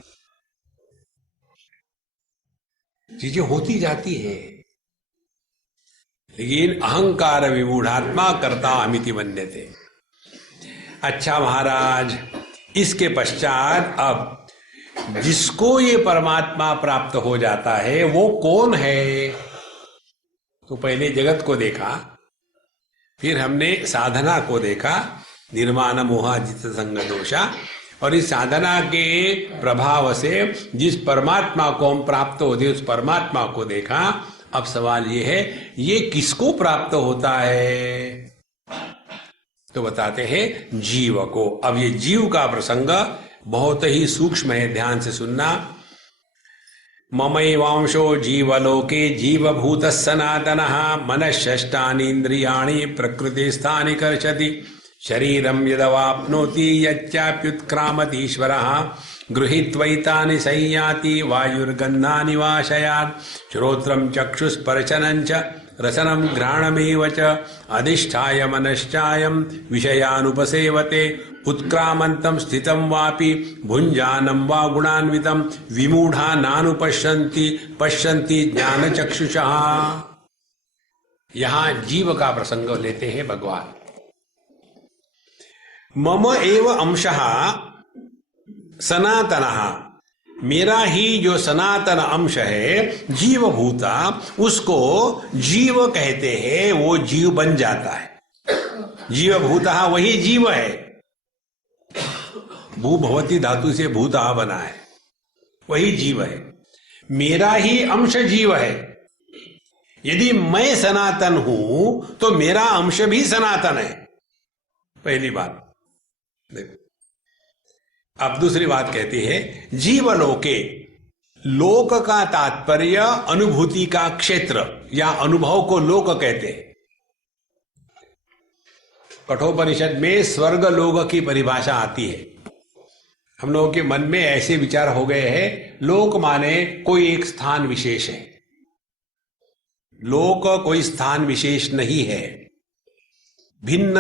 चीजें होती जाती है, लेकिन अहंकार विमूढ़ात्मा कर्ता अमिति मन्यते। अच्छा महाराज, इसके पश्चात अब जिसको ये परमात्मा प्राप्त हो जाता है वो कौन है? तो पहले जगत को देखा, फिर हमने साधना को देखा, निर्माण मोहा जित संग दोषा, और इस साधना के प्रभाव से जिस परमात्मा को हम प्राप्त होते उस परमात्मा को देखा। अब सवाल ये है, ये किसको प्राप्त होता है? तो बताते हैं जीव को। अब ये जीव का प्रसंग बहुत ही सूक्ष्म है, ध्यान से सुनना। ममैवांशो जीवलोके जीवभूतः सनातनः मनःषष्ठानि इंद्रियाणि प्रकृतिस्थानि कर्षति शरीरं यदवाप्नोति यच्चाप्युत्क्रामतीश्वरः गृहीत्वैतानि संयाति वायुर्गन्धानि वाशयात् श्रोत्रं चक्षुस्पर्शनं च रसनं घ्राणमेव च अधिष्ठाय मनश्चायं विषयानुपसेवते उत्क्रामन्तं स्थितं वापि भुञ्जानं वा गुणान्वितं विमूढ़ा नानुपश्यन्ति पश्यन्ति ज्ञानचक्षुषः। यहां जीव का प्रसंग लेते हैं भगवान। मम एव अंशः सनातनः, मेरा ही जो सनातन अंश है जीवभूता, उसको जीव कहते हैं। वो जीव बन जाता है। जीवभूता वही जीव है। भू भवती धातु से भूता बना है, वही जीव है। मेरा ही अंश जीव है। यदि मैं सनातन हूं तो मेरा अंश भी सनातन है। पहली बात देखो। अब दूसरी बात कहती है जीवलोके, लोक का तात्पर्य अनुभूति का क्षेत्र या अनुभव को लोक कहते हैं। कठोपनिषद में स्वर्ग लोक की परिभाषा आती है। हम लोगों के मन में ऐसे विचार हो गए हैं, लोक माने कोई एक स्थान विशेष है। लोक कोई स्थान विशेष नहीं है। भिन्न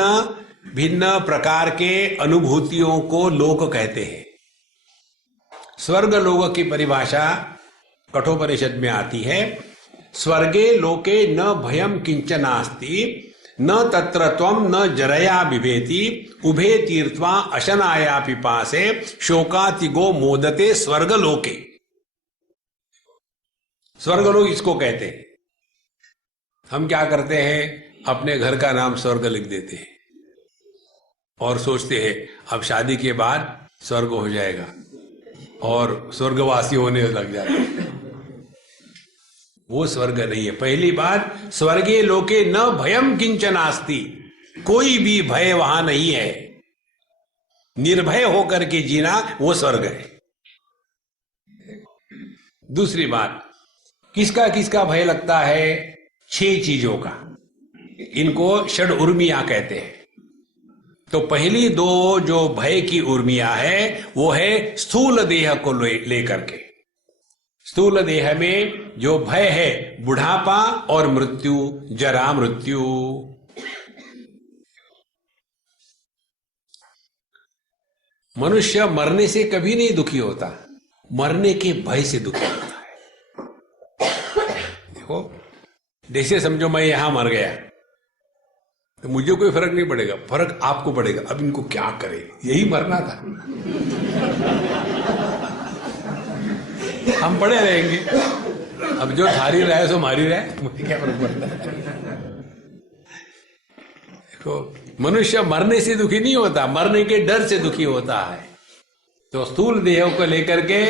भिन्न प्रकार के अनुभूतियों को लोक कहते हैं। स्वर्ग लोक की परिभाषा कठोपनिषद में आती है, स्वर्गे लोके न भयम किंचनास्ति न तत्र त्वं न जरया बिभेति उभे तीर्थवा अशनाया पिपासे शोकातिगो मोदते स्वर्ग लोके। स्वर्गलोक इसको कहते हैं। हम क्या करते हैं, अपने घर का नाम स्वर्ग लिख देते हैं और सोचते हैं अब शादी के बाद स्वर्ग हो जाएगा और स्वर्गवासी होने लग जाते हैं। वो स्वर्ग नहीं है। पहली बात, स्वर्गे लोके न भयम किंचनास्ति, कोई भी भय वहां नहीं है। निर्भय होकर के जीना वो स्वर्ग है। दूसरी बात, किसका किसका भय लगता है? 6 चीजों का। इनको षड उर्मियां कहते हैं। तो पहली 2 जो भय की उर्मियां है वो है स्थूल देह को लेकर के। स्थूल देह में जो भय है बुढ़ापा और मृत्यु, जरा मृत्यु। मनुष्य मरने से कभी नहीं दुखी होता, मरने के भय से दुखी होता है। देखो, जैसे समझो मैं यहां मर गया तो मुझे कोई फर्क नहीं पड़ेगा, फर्क आपको पड़ेगा। अब इनको क्या करे, यही मरना था, हम पड़े रहेंगे। अब जो थारी रहा है सो मारी रहा है, मुझे क्या फर्क पड़ता है। देखो, मनुष्य मरने से दुखी नहीं होता, मरने के डर से दुखी होता है। तो स्थूल देह को लेकर के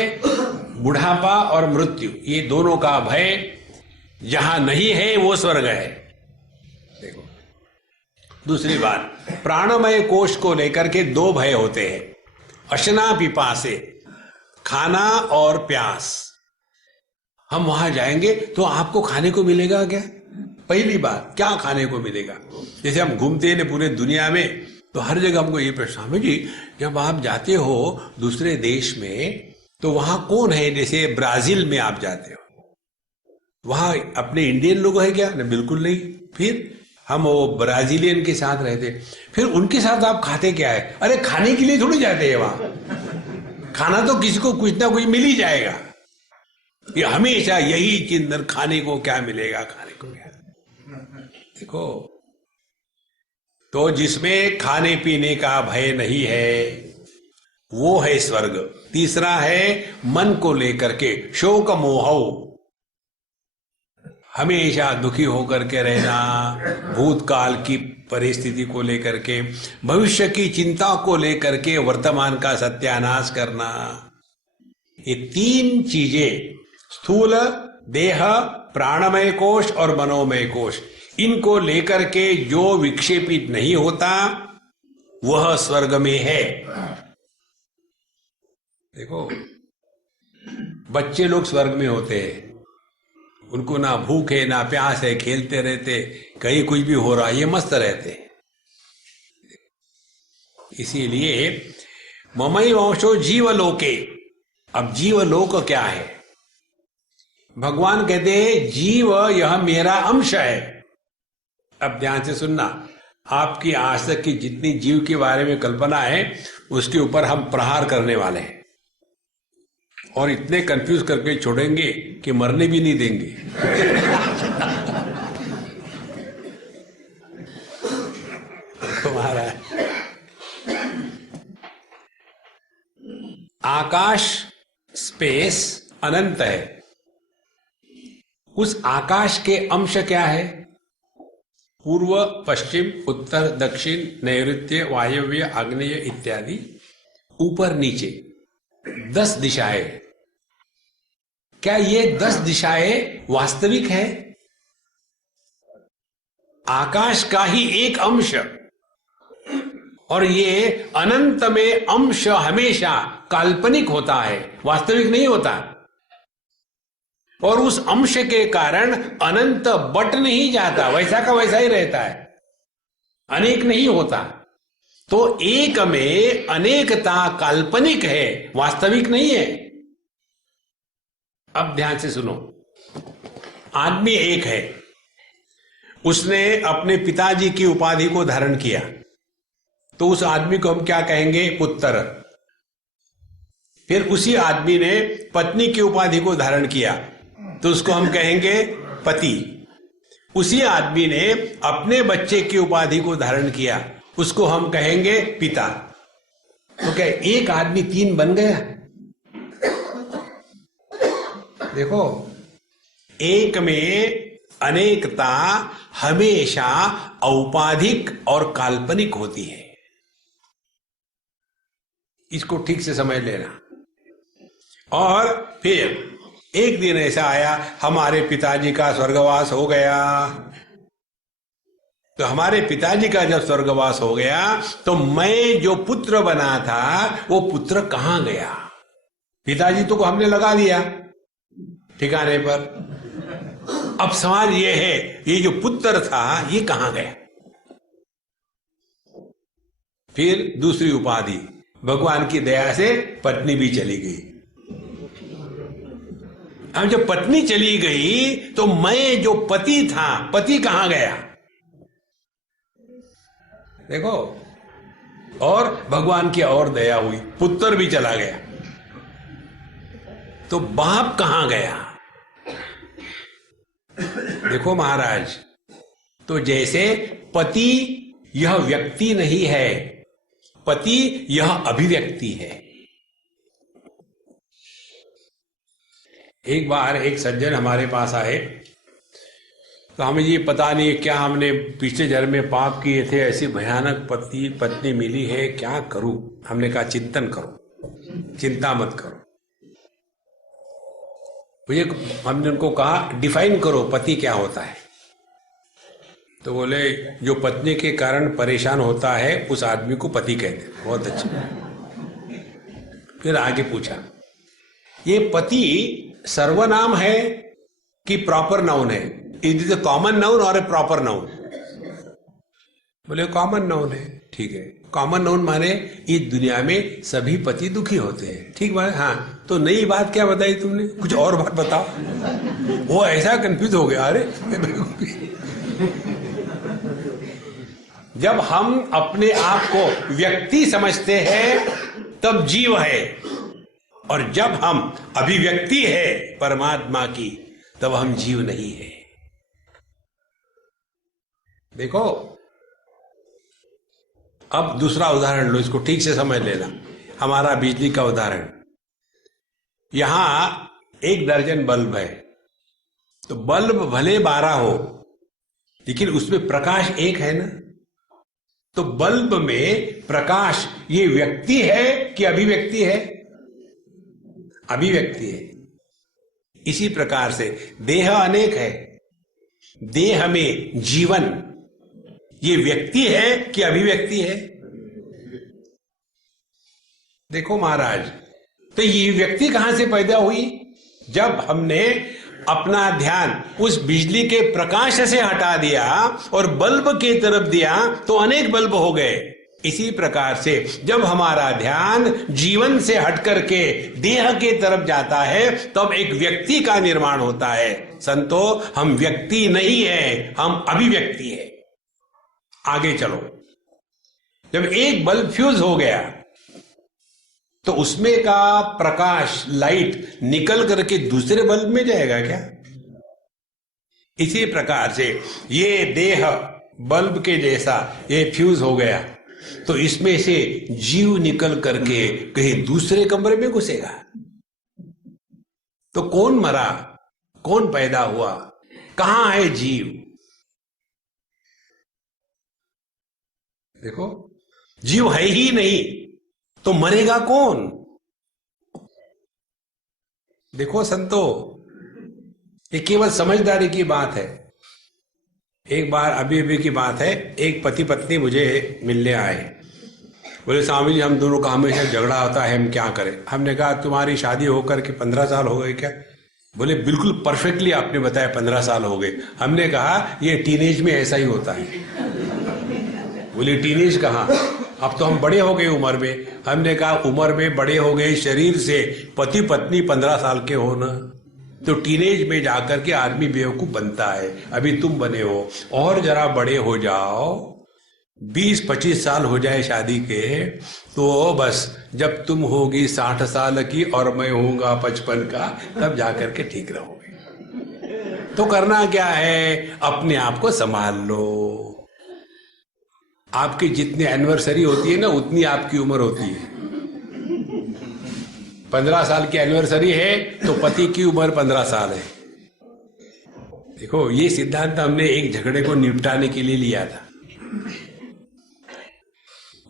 बुढ़ापा और मृत्यु, ये दोनों का भय जहां नहीं है वो स्वर्ग है। देखो, दूसरी बात, प्राणमय कोश को लेकर के 2 भय होते हैं, अशना पिपासे। खाना और प्यास। हम वहां जाएंगे तो आपको खाने को मिलेगा क्या? पहली बात, क्या खाने को मिलेगा? जैसे हम घूमते हैं पूरे दुनिया में, तो हर जगह हमको ये प्रश्न, स्वामी जी जब आप जाते हो दूसरे देश में तो वहां कौन है? जैसे ब्राजील में आप जाते हो, वहां अपने इंडियन लोग है क्या? नहीं, बिल्कुल नहीं। फिर हम वो ब्राजीलियन के साथ रहते, फिर उनके साथ आप खाते क्या है? अरे खाने के लिए थोड़ी जाते हैं वहां, खाना तो किसी को कुछ ना कुछ मिल ही जाएगा। ये हमेशा यही चिंतन, खाने को क्या मिलेगा, खाने को क्या। देखो, तो जिसमें खाने पीने का भय नहीं है वो है स्वर्ग। तीसरा है मन को लेकर के शोक मोह, हमेशा दुखी होकर के रहना, भूतकाल की परिस्थिति को लेकर के, भविष्य की चिंता को लेकर के वर्तमान का सत्यानाश करना। ये तीन चीजें, स्थूल देह, प्राणमय कोश और मनोमय कोश, इनको लेकर के जो विक्षेपित नहीं होता वह स्वर्ग में है। देखो, बच्चे लोग स्वर्ग में होते हैं, उनको ना भूख है ना प्यास है, खेलते रहते, कहीं कुछ भी हो रहा है ये मस्त रहते। इसीलिए ममई वंशो जीवलोके। अब जीवलोक क्या है? भगवान कहते हैं जीव यह मेरा अंश है। अब ध्यान से सुनना, आपकी आज तक की जितनी जीव के बारे में कल्पना है उसके ऊपर हम प्रहार करने वाले हैं और इतने कंफ्यूज करके छोड़ेंगे कि मरने भी नहीं देंगे। तुम्हारा आकाश, स्पेस अनंत है। उस आकाश के अंश क्या है? पूर्व, पश्चिम, उत्तर, दक्षिण, नैऋत्य, वायव्य, आग्नेय इत्यादि, ऊपर नीचे 10 दिशाएं। क्या ये 10 दिशाएं वास्तविक है? आकाश का ही एक अंश, और ये अनंत में अंश हमेशा काल्पनिक होता है, वास्तविक नहीं होता। और उस अंश के कारण अनंत बट नहीं जाता, वैसा का वैसा ही रहता है, अनेक नहीं होता। तो एक में अनेकता काल्पनिक है, वास्तविक नहीं है। अब ध्यान से सुनो, आदमी एक है, उसने अपने पिताजी की उपाधि को धारण किया, तो उस आदमी को हम क्या कहेंगे? पुत्र। फिर उसी आदमी ने पत्नी की उपाधि को धारण किया, तो उसको हम कहेंगे पति। उसी आदमी ने अपने बच्चे की उपाधि को धारण किया, उसको हम कहेंगे पिता। तो क्या एक आदमी 3 बन गया? देखो, एक में अनेकता हमेशा औपाधिक और काल्पनिक होती है, इसको ठीक से समझ लेना। और फिर एक दिन ऐसा आया, हमारे पिताजी का स्वर्गवास हो गया। तो हमारे पिताजी का जब स्वर्गवास हो गया तो मैं जो पुत्र बना था वो पुत्र कहां गया? पिताजी तो को हमने लगा दिया ठिकाने पर। अब सवाल ये है, ये जो पुत्र था ये कहां गया? फिर दूसरी उपाधि, भगवान की दया से पत्नी भी चली गई। अब जब पत्नी चली गई तो मैं जो पति था, पति कहां गया? देखो, और भगवान की और दया हुई, पुत्र भी चला गया, तो बाप कहां गया? देखो महाराज, तो जैसे पति यह व्यक्ति नहीं है, पति यह अभिव्यक्ति है। एक बार एक सज्जन हमारे पास आए, तो हमें ये पता नहीं क्या हमने पिछले जन्म में पाप किए थे, ऐसी भयानक पत्नी मिली है, क्या करूं? हमने कहा चिंतन करो, चिंता मत करो। मुझे हमने उनको कहा डिफाइन करो पति क्या होता है। तो बोले जो पत्नी के कारण परेशान होता है उस आदमी को पति कहते हैं। बहुत अच्छा। फिर आगे पूछा, ये पति सर्वनाम है कि प्रॉपर नाउन है? It is a common noun और ए प्रॉपर नाउन? बोले कॉमन नाउन है। ठीक है, कॉमन नाउन माने इस दुनिया में सभी पति दुखी होते हैं। ठीक बात। हाँ, तो नई बात क्या बताई तुमने? कुछ और बात बताओ। वो ऐसा कंफ्यूज हो गया। अरे जब हम अपने आप को व्यक्ति समझते हैं तब जीव है, और जब हम अभिव्यक्ति है परमात्मा की तब हम जीव नहीं है। देखो, अब दूसरा उदाहरण लो, इसको ठीक से समझ लेना। हमारा बिजली का उदाहरण, यहां 1 दर्जन बल्ब है, तो बल्ब भले 12 हो लेकिन उसमें प्रकाश एक है ना। तो बल्ब में प्रकाश ये व्यक्ति है कि अभिव्यक्ति है? अभिव्यक्ति है। इसी प्रकार से देह अनेक है, देह में जीवन ये व्यक्ति है कि अभिव्यक्ति है? देखो महाराज, तो ये व्यक्ति कहां से पैदा हुई? जब हमने अपना ध्यान उस बिजली के प्रकाश से हटा दिया और बल्ब की तरफ दिया तो अनेक बल्ब हो गए। इसी प्रकार से जब हमारा ध्यान जीवन से हटकर के देह के तरफ जाता है तब एक व्यक्ति का निर्माण होता है। संतो, हम व्यक्ति नहीं है, हम अभिव्यक्ति है। आगे चलो, जब एक बल्ब फ्यूज हो गया तो उसमें का प्रकाश, लाइट निकल करके दूसरे बल्ब में जाएगा क्या? इसी प्रकार से ये देह बल्ब के जैसा ये फ्यूज हो गया तो इसमें से जीव निकल करके कहीं दूसरे कमरे में घुसेगा। तो कौन मरा, कौन पैदा हुआ, कहां है जीव? देखो, जीव है ही नहीं तो मरेगा कौन? देखो संतो, ये केवल समझदारी की बात है। एक बार अभी की बात है, एक पति पत्नी मुझे मिलने आए। बोले स्वामी जी, हम दोनों का हमेशा झगड़ा होता है, हम क्या करें? हमने कहा तुम्हारी शादी होकर के 15 साल हो गए क्या? बोले बिल्कुल परफेक्टली आपने बताया, 15 साल हो गए। हमने कहा ये टीनेज में ऐसा ही होता है। बोले टीनेज कहाँ, अब तो हम बड़े हो गए उम्र में। हमने कहा उम्र में बड़े हो गए, शरीर से पति पत्नी 15 साल के हो ना, तो टीनेज में जाकर के आदमी बेवकूफ बनता है। अभी तुम बने हो, और जरा बड़े हो जाओ, 20-25 साल हो जाए शादी के, तो बस जब तुम होगी 60 साल की और मैं होऊंगा 55 का, तब जाकर के ठीक रहोगे। तो करना क्या है, अपने आप को संभाल लो। आपकी जितनी एनिवर्सरी होती है ना उतनी आपकी उम्र होती है। 15 साल की एनिवर्सरी है तो पति की उम्र 15 साल है। देखो, ये सिद्धांत हमने एक झगड़े को निपटाने के लिए लिया था।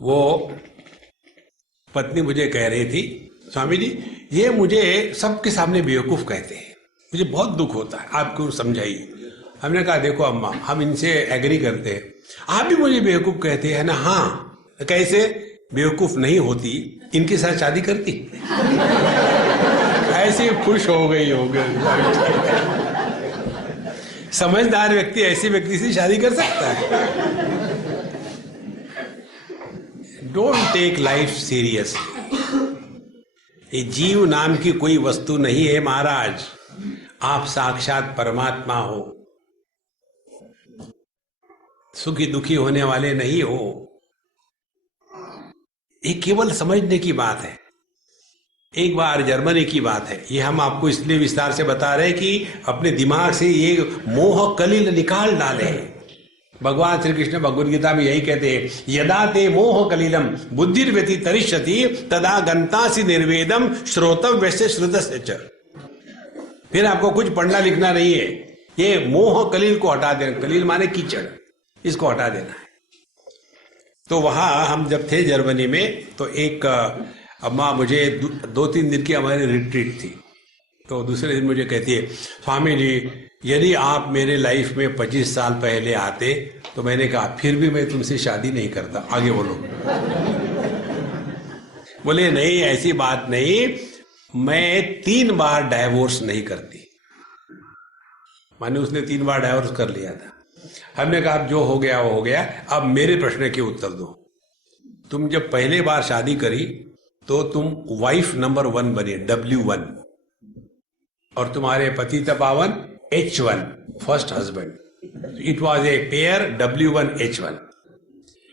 वो पत्नी मुझे कह रही थी, स्वामी जी ये मुझे सबके सामने बेवकूफ कहते हैं, मुझे बहुत दुख होता है, आप क्यों समझाइए। हमने कहा देखो अम्मा, हम इनसे एग्री करते हैं, आप भी मुझे बेवकूफ कहते हैं ना। हाँ, कैसे? बेवकूफ नहीं होती इनके साथ शादी करती। ऐसे खुश हो गई समझदार व्यक्ति ऐसे व्यक्ति से शादी कर सकता है। Don't take life seriously. ये जीव नाम की कोई वस्तु नहीं है महाराज, आप साक्षात परमात्मा हो। सुखी दुखी होने वाले नहीं हो। ये केवल समझने की बात है। एक बार जर्मनी की बात है, ये हम आपको इसलिए विस्तार से बता रहे हैं कि अपने दिमाग से ये मोह कलिल निकाल डाले। भगवान श्री कृष्ण भगवद गीता में यही कहते हैं, यदा ते मोह कलिलम बुद्धिर्व्यति तरिष्यति तदा गंतासि निर्वेदम श्रोतव्यस्य श्रुतस्य च। फिर आपको कुछ पढ़ना लिखना नहीं है, ये मोह कलिल को हटा देना। कलिल माने कीचड़, इसको हटा देना है। तो वहां हम जब थे जर्मनी में, तो एक अम्मा, मुझे 2-3 दिन की हमारी रिट्रीट थी, तो दूसरे दिन मुझे कहती है, स्वामी जी यदि आप मेरे लाइफ में 25 साल पहले आते तो मैंने कहा फिर भी मैं तुमसे शादी नहीं करता। आगे बोलो। बोले नहीं ऐसी बात नहीं, मैं 3 बार डाइवोर्स नहीं करती। माने उसने 3 बार डाइवोर्स कर लिया था। हमने कहा अब जो हो गया वो हो गया, अब मेरे प्रश्न के उत्तर दो। तुम जब पहले बार शादी करी तो तुम वाइफ नंबर 1 बने, W1, और तुम्हारे पति पावन H1, first husband. It was a pair W1 H1।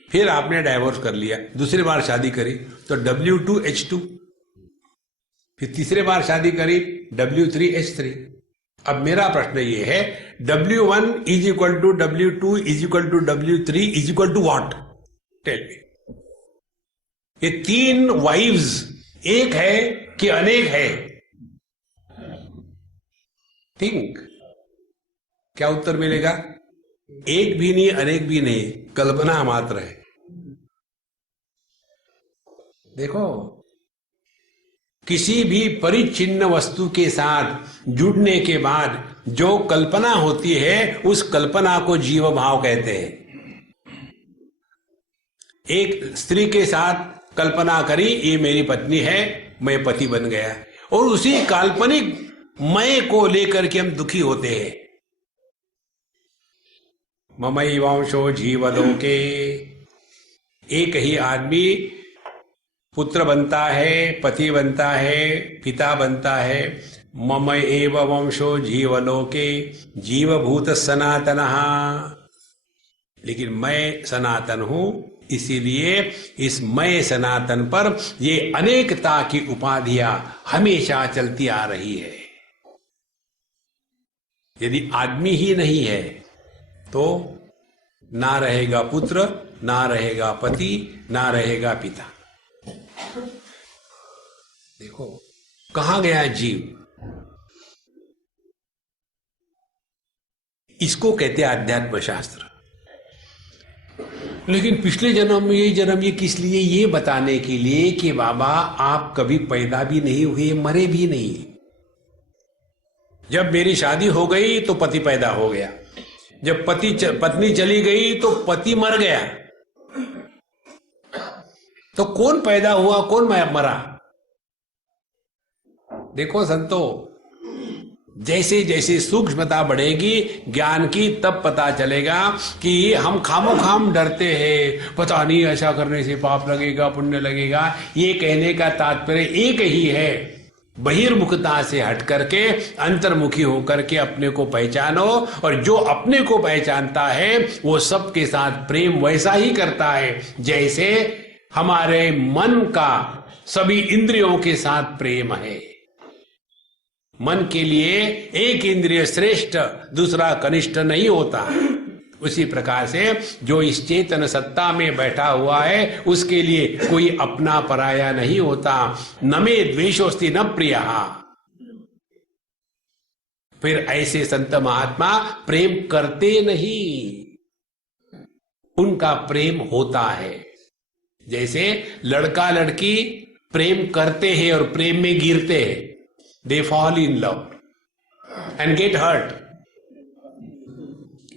फिर आपने डाइवोर्स कर लिया, दूसरी बार शादी करी तो W2 H2, फिर तीसरे बार शादी करी W3 H3। अब मेरा प्रश्न ये है, W1 is equal to W2 is equal to W3 is equal to what? Tell me. ये 3 वाइव्स एक है कि अनेक है? थिंक, क्या उत्तर मिलेगा? एक भी नहीं, अनेक भी नहीं, कल्पना मात्र है। देखो, किसी भी परिच्छिन्न वस्तु के साथ जुड़ने के बाद जो कल्पना होती है उस कल्पना को जीव भाव कहते हैं। एक स्त्री के साथ कल्पना करी, ये मेरी पत्नी है, मैं पति बन गया, और उसी काल्पनिक मैं को लेकर के हम दुखी होते हैं। ममैवांशो जीवलोके, एक ही आदमी पुत्र बनता है, पति बनता है, पिता बनता है। मम एव वंशो जीवलोके जीवभूत सनातनः, लेकिन मैं सनातन हूं, इसीलिए इस मैं सनातन पर ये अनेकता की उपाधियां हमेशा चलती आ रही है। यदि आदमी ही नहीं है तो ना रहेगा पुत्र, ना रहेगा पति, ना रहेगा पिता। देखो कहां गया जीव? इसको कहते हैं अध्यात्म शास्त्र। लेकिन पिछले जन्म में ये किस लिए? ये बताने के लिए कि बाबा आप कभी पैदा भी नहीं हुए, मरे भी नहीं। जब मेरी शादी हो गई तो पति पैदा हो गया, जब पत्नी चली गई तो पति मर गया। तो कौन पैदा हुआ, कौन मरा? देखो संतो, जैसे जैसे सूक्ष्मता बढ़ेगी ज्ञान की, तब पता चलेगा कि हम खामोखाम डरते हैं, पता नहीं ऐसा करने से पाप लगेगा, पुण्य लगेगा। ये कहने का तात्पर्य एक ही है, बहिर्मुखता से हट करके अंतर्मुखी होकर के अपने को पहचानो, और जो अपने को पहचानता है वो सबके साथ प्रेम वैसा ही करता है जैसे हमारे मन का सभी इंद्रियों के साथ प्रेम है। मन के लिए एक इंद्रिय श्रेष्ठ, दूसरा कनिष्ठ नहीं होता। उसी प्रकार से जो इस चेतन सत्ता में बैठा हुआ है उसके लिए कोई अपना पराया नहीं होता। न मे द्वेषोस्ति न प्रियः। फिर ऐसे संत महात्मा प्रेम करते नहीं, उनका प्रेम होता है। जैसे लड़का लड़की प्रेम करते हैं और प्रेम में गिरते हैं, they fall in love and get hurt.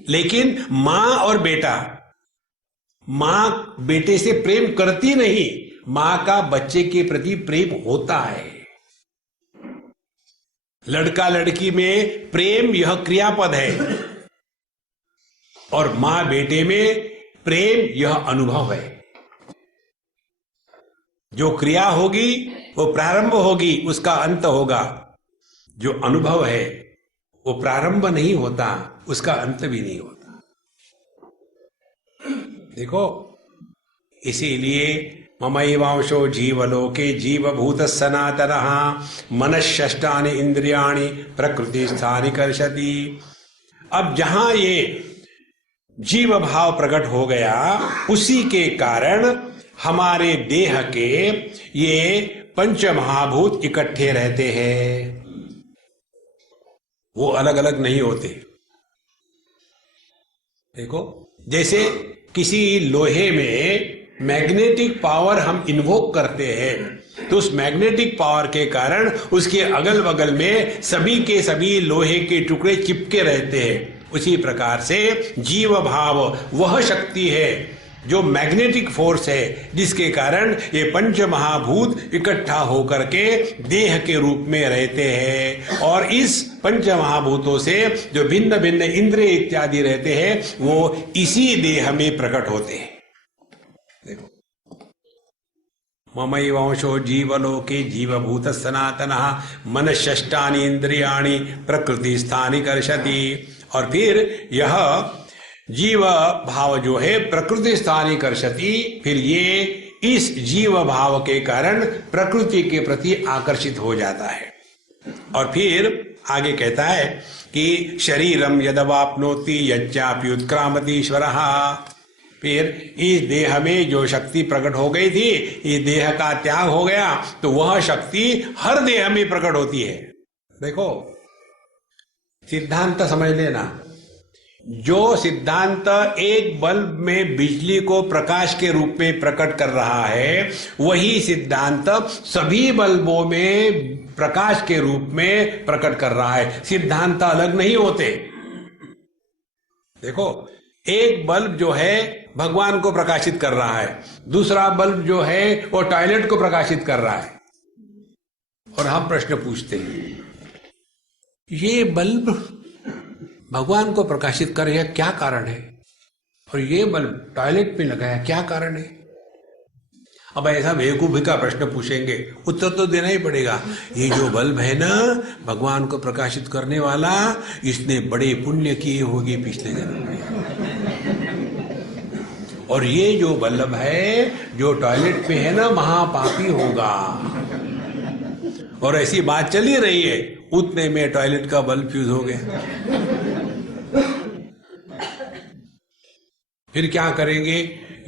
लेकिन मां और बेटा, मां बेटे से प्रेम करती नहीं, मां का बच्चे के प्रति प्रेम होता है। लड़का लड़की में प्रेम यह क्रियापद है, और मां बेटे में प्रेम यह अनुभव है। जो क्रिया होगी वो प्रारंभ होगी, उसका अंत होगा। जो अनुभव है वो प्रारंभ नहीं होता, उसका अंत भी नहीं होता। देखो, इसीलिए ममैवांशो जीवलोके जीवभूत सनातनः मनश्षष्ठानि इंद्रियाणि प्रकृति स्थानि कर्षति। अब जहां ये जीव भाव प्रकट हो गया, उसी के कारण हमारे देह के ये पंच महाभूत इकट्ठे रहते हैं, वो अलग अलग नहीं होते। देखो, जैसे किसी लोहे में मैग्नेटिक पावर हम इन्वोक करते हैं, तो उस मैग्नेटिक पावर के कारण उसके अगल बगल में सभी के सभी लोहे के टुकड़े चिपके रहते हैं। उसी प्रकार से जीव भाव वह शक्ति है जो मैग्नेटिक फोर्स है, जिसके कारण ये पंच महाभूत इकट्ठा होकर के देह के रूप में रहते हैं, और इस पंच महाभूतों से जो भिन्न भिन्न इंद्रिय इत्यादि रहते हैं वो इसी देह में प्रकट होते हैं। देखो, ममैवांशो जीवलोके जीवभूत सनातनः मनश्ष्टानि इंद्रियाणि प्रकृति स्थानि कर्षति। और फिर यह जीव भाव जो है प्रकृति स्थानी कर्षति, फिर ये इस जीव भाव के कारण प्रकृति के प्रति आकर्षित हो जाता है। और फिर आगे कहता है कि शरीरम यदवाप्नोति यच्चापि उत्क्रामति ईश्वरः। फिर इस देह में जो शक्ति प्रकट हो गई थी, इस देह का त्याग हो गया तो वह शक्ति हर देह में प्रकट होती है। देखो, सिद्धांत समझ लेना, जो सिद्धांत एक बल्ब में बिजली को प्रकाश के रूप में प्रकट कर रहा है, वही सिद्धांत सभी बल्बों में प्रकाश के रूप में प्रकट कर रहा है। सिद्धांत अलग नहीं होते। देखो, एक बल्ब जो है भगवान को प्रकाशित कर रहा है, दूसरा बल्ब जो है वो टॉयलेट को प्रकाशित कर रहा है। और हम प्रश्न पूछते हैं, ये बल्ब भगवान को प्रकाशित कर रहा है, क्या कारण है? और ये बल्ब टॉयलेट पे लगाया, क्या कारण है? अब ऐसा बेवकूफी का प्रश्न पूछेंगे, उत्तर तो देना ही पड़ेगा। ये जो बल्ब है ना, भगवान को प्रकाशित करने वाला, इसने बड़े पुण्य किए होंगे पिछले जन्म में। और ये जो बल्ब है जो टॉयलेट पे है ना, महापापी होगा। और ऐसी बात चली रही है, उतने में टॉयलेट का बल्ब फ्यूज हो गया। फिर क्या करेंगे?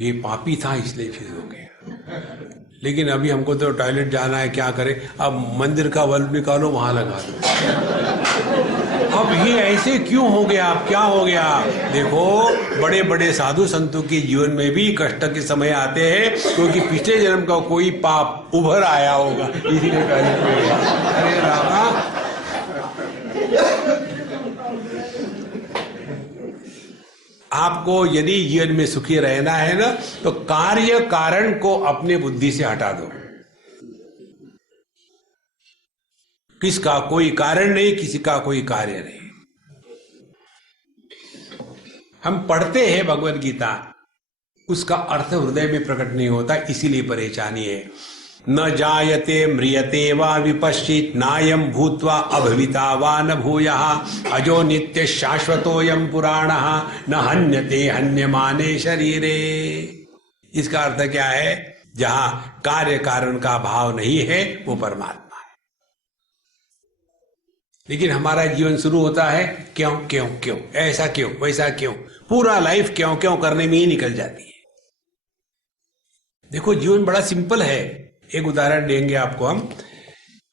ये पापी था इसलिए फ्यूज हो गया। लेकिन अभी हमको तो टॉयलेट जाना है, क्या करें? अब मंदिर का बल्ब निकालो, वहां लगा दो। अब ये ऐसे क्यों हो गया? अब क्या हो गया? देखो, बड़े बड़े साधु संतों के जीवन में भी कष्ट के समय आते हैं, क्योंकि पिछले जन्म का कोई पाप उभर आया होगा, इसीलिए टॉयलेट में गया। अरे रामा, आपको यदि जीवन में सुखी रहना है ना, तो कार्य कारण को अपने बुद्धि से हटा दो। किसका कोई कारण नहीं, किसी का कोई कार्य नहीं। हम पढ़ते हैं भगवत गीता, उसका अर्थ हृदय में प्रकट नहीं होता, इसीलिए परेशानी है। न जायते म्रियते वा विपश्चित नायम भूत्वा अभविता वा न भूयः अजो नित्य शाश्वतोयम पुराणः न हन्यते हन्यमाने शरीरे। इसका अर्थ क्या है? जहां कार्य कारण का भाव नहीं है वो परमात्मा है। लेकिन हमारा जीवन शुरू होता है क्यों क्यों क्यों, ऐसा क्यों, वैसा क्यों, पूरा लाइफ क्यों क्यों करने में ही निकल जाती है। देखो, जीवन बड़ा सिंपल है। एक उदाहरण देंगे आपको हम।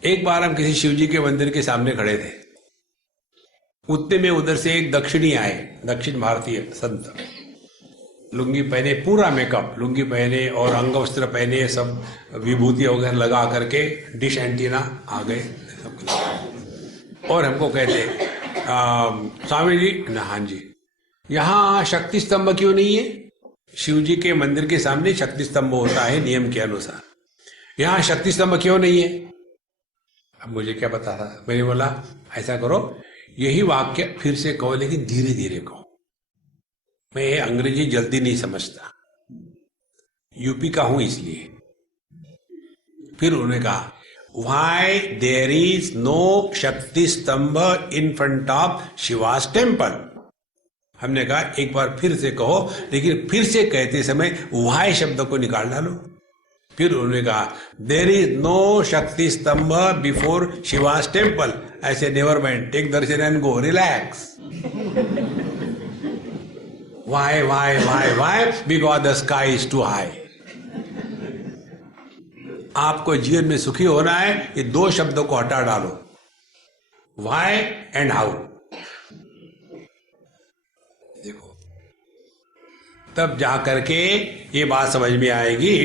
एक बार हम किसी शिव जी के मंदिर के सामने खड़े थे, उतने में उधर से एक दक्षिणी आए, दक्षिण भारतीय संत, लुंगी पहने, पूरा मेकअप, लुंगी पहने और अंग वस्त्र पहने, सब विभूति वगैरह लगा करके, डिश एंटीना आ गए सब। और हमको कहते, स्वामी जी, हाँ जी, यहाँ शक्ति स्तंभ क्यों नहीं है? शिव जी के मंदिर के सामने शक्ति स्तंभ होता है नियम के अनुसार, यहां शक्ति स्तंभ क्यों नहीं है? अब मुझे क्या पता था। मैंने बोला, ऐसा करो, यही वाक्य फिर से कहो, लेकिन धीरे धीरे कहो। मैं अंग्रेजी जल्दी नहीं समझता, यूपी का हूं इसलिए। फिर उन्होंने कहा, व्हाई देयर इज नो शक्ति स्तंभ in front of Shivas temple. हमने कहा, एक बार फिर से कहो, लेकिन फिर से कहते समय व्हाई शब्द को निकाल डालो। फिर उन्होंने कहा, देयर इज नो शक्ति स्तंभ बिफोर शिवास टेम्पल। ऐसे never mind, take darshan and go, relax. Why why why why? Because the sky is too high. आपको जीवन में सुखी होना है, ये दो शब्दों को हटा डालो, वाई एंड हाउ। देखो, तब जाकर के ये बात समझ में आएगी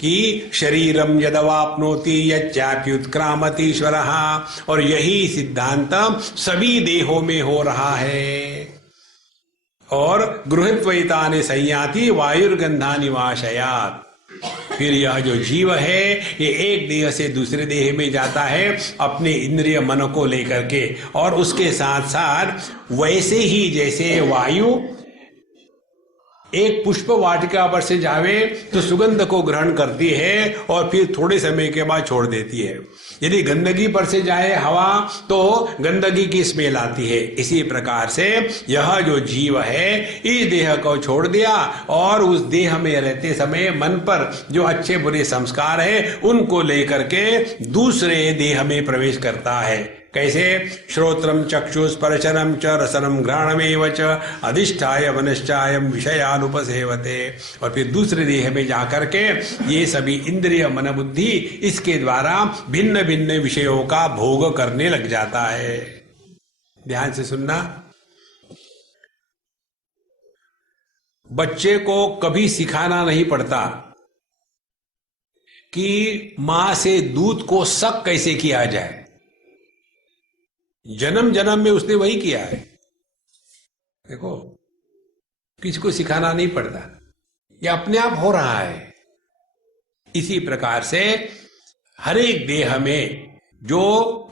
कि शरीरम यदवाप्नोति यच्चाप्युत्क्रामति ईश्वरः। और यही सिद्धांत सभी देहों में हो रहा है। और गृहत्वैतानि संयाति वायुर्गंधानि वाशयात्। फिर यह जो जीव है ये एक देह से दूसरे देह में जाता है अपने इंद्रिय मन को लेकर के, और उसके साथ साथ वैसे ही जैसे वायु एक पुष्प वाटिका पर से जावे तो सुगंध को ग्रहण करती है और फिर थोड़े समय के बाद छोड़ देती है। यदि गंदगी पर से जाए हवा तो गंदगी की स्मेल आती है। इसी प्रकार से यह जो जीव है इस देह को छोड़ दिया और उस देह में रहते समय मन पर जो अच्छे बुरे संस्कार है उनको लेकर के दूसरे देह में प्रवेश करता है। कैसे? श्रोत्रम चक्षुस्पर्शनम च रसनम घ्राणमेव च अधिष्ठाय मनश्चायम विषयानुपसेवते। और फिर दूसरे देह में जाकर के ये सभी इंद्रिय मन बुद्धि इसके द्वारा भिन्न भिन्न विषयों का भोग करने लग जाता है। ध्यान से सुनना। बच्चे को कभी सिखाना नहीं पड़ता कि मां से दूध को सक कैसे किया जाए। जन्म जन्म में उसने वही किया है। देखो, किसी को सिखाना नहीं पड़ता, ये अपने आप हो रहा है। इसी प्रकार से हर एक देह में जो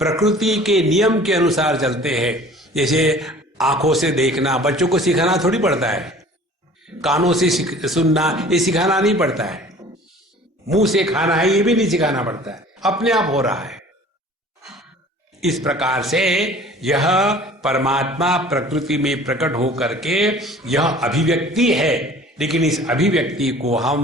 प्रकृति के नियम के अनुसार चलते हैं, जैसे आंखों से देखना बच्चों को सिखाना थोड़ी पड़ता है, कानों से सुनना ये सिखाना नहीं पड़ता है, मुंह से खाना है ये भी नहीं सिखाना पड़ता है, अपने आप हो रहा है। इस प्रकार से यह परमात्मा प्रकृति में प्रकट होकर के यह अभिव्यक्ति है, लेकिन इस अभिव्यक्ति को हम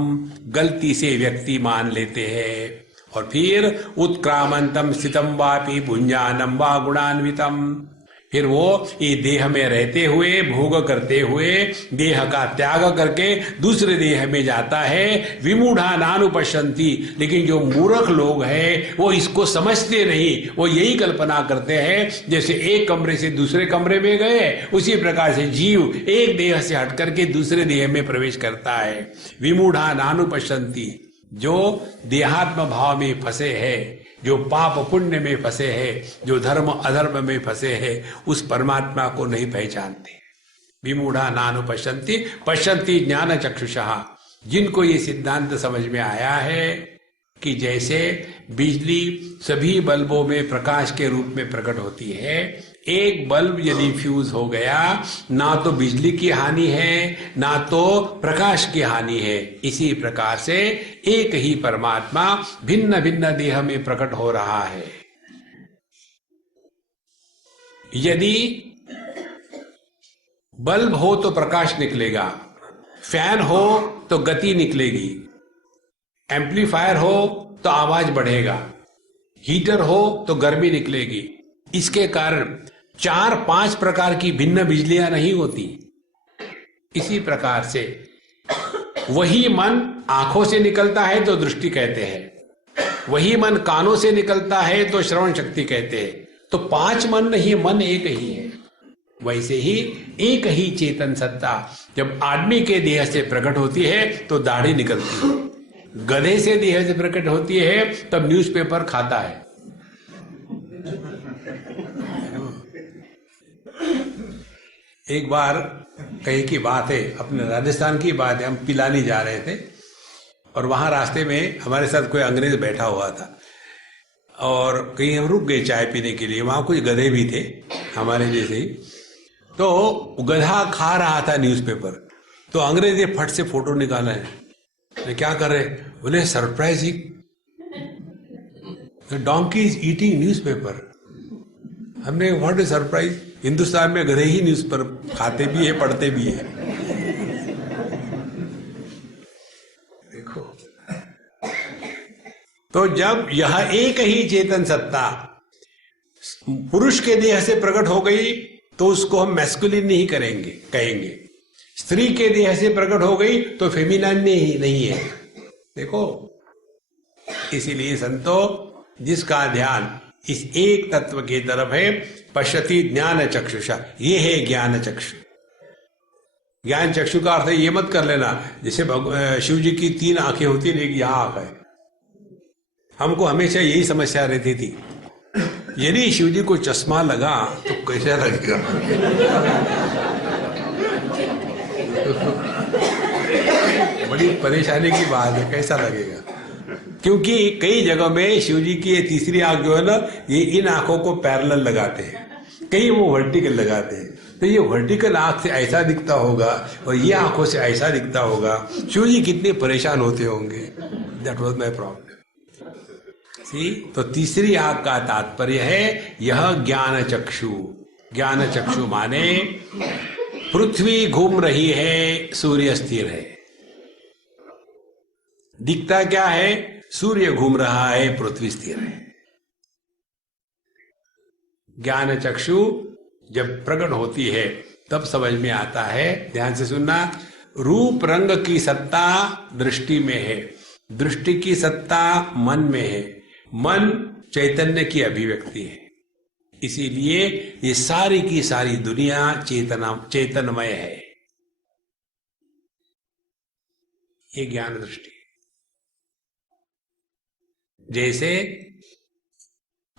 गलती से व्यक्ति मान लेते हैं और फिर उत्क्रामंतम स्थितम वापि भुंजानम वा गुणान्वितम, फिर वो ये देह में रहते हुए भोग करते हुए देह का त्याग करके दूसरे देह में जाता है। विमूढ़ा नानुपश्यन्ति, लेकिन जो मूर्ख लोग हैं वो इसको समझते नहीं, वो यही कल्पना करते हैं जैसे एक कमरे से दूसरे कमरे में गए, उसी प्रकार से जीव एक देह से हट करके दूसरे देह में प्रवेश करता है। विमूढ़ा नानुपश्यन्ति, जो देहात्म भाव में फंसे हैं, जो पाप पुण्य में फंसे हैं, जो धर्म अधर्म में फंसे हैं, उस परमात्मा को नहीं पहचानते। विमूढ़ा नानुपश्यन्ति पश्यन्ति ज्ञान चक्षुषः। जिनको ये सिद्धांत समझ में आया है कि जैसे बिजली सभी बल्बों में प्रकाश के रूप में प्रकट होती है, एक बल्ब यदि फ्यूज हो गया ना तो बिजली की हानि है ना तो प्रकाश की हानि है। इसी प्रकार से एक ही परमात्मा भिन्न भिन्न देह में प्रकट हो रहा है। यदि बल्ब हो तो प्रकाश निकलेगा, फैन हो तो गति निकलेगी, एम्पलीफायर हो तो आवाज बढ़ेगा, हीटर हो तो गर्मी निकलेगी। इसके कारण 4-5 प्रकार की भिन्न बिजलियां नहीं होती। इसी प्रकार से वही मन आंखों से निकलता है तो दृष्टि कहते हैं, वही मन कानों से निकलता है तो श्रवण शक्ति कहते हैं। तो 5 मन नहीं, मन एक ही है। वैसे ही एक ही चेतन सत्ता जब आदमी के देह से प्रकट होती है तो दाढ़ी निकलती है, गधे से देह से प्रकट होती है तब न्यूज़पेपर खाता है। एक बार कहीं की बात है, अपने राजस्थान की बात है, हम पिलानी जा रहे थे और वहां रास्ते में हमारे साथ कोई अंग्रेज बैठा हुआ था और कहीं हम रुक गए चाय पीने के लिए। वहां कुछ गधे भी थे हमारे जैसे ही। तो गधा खा रहा था न्यूज़पेपर, तो अंग्रेज ने फट से फोटो निकाला है। क्या कर रहे? बोले surprising, the donkey is eating newspaper. हमने व्हाट इज सरप्राइज, हिंदुस्तान में गधे ही न्यूज़ पर खाते भी है पढ़ते भी है। देखो, तो जब यह एक ही चेतन सत्ता पुरुष के देह से प्रकट हो गई तो उसको हम मैस्कुलिन नहीं करेंगे, कहेंगे। स्त्री के देह से प्रकट हो गई तो फेमिनाइन नहीं है। देखो, इसीलिए संतो जिसका ध्यान इस एक तत्व की तरफ है, पश्यति ज्ञान चक्षुषा, ये है ज्ञान चक्षु। ज्ञान चक्षु का अर्थ ये मत कर लेना जैसे शिव जी की 3 आंखें होती है, एक यहां आंख है। हमको हमेशा यही समस्या रहती थी, यदि शिव जी को चश्मा लगा तो कैसा लगेगा। बड़ी परेशानी की बात है, कैसा लगेगा? क्योंकि कई जगहों में शिव जी की ये तीसरी आंख जो है ना, ये इन आंखों को पैरेलल लगाते हैं, कहीं वो वर्टिकल लगाते हैं। तो ये वर्टिकल आंख से ऐसा दिखता होगा और ये आंखों से ऐसा दिखता होगा, शिव जी कितने परेशान होते होंगे। That was my problem. See, तो तीसरी आंख का तात्पर्य है यह ज्ञान चक्षु। ज्ञान चक्षु माने पृथ्वी घूम रही है, सूर्य स्थिर है। दिखता क्या है? सूर्य घूम रहा है, पृथ्वी स्थिर है। ज्ञान चक्षु जब प्रकट होती है तब समझ में आता है। ध्यान से सुनना, रूप रंग की सत्ता दृष्टि में है, दृष्टि की सत्ता मन में है, मन चैतन्य की अभिव्यक्ति है। इसीलिए ये सारी की सारी दुनिया चेतनमय है। ये ज्ञान दृष्टि है। जैसे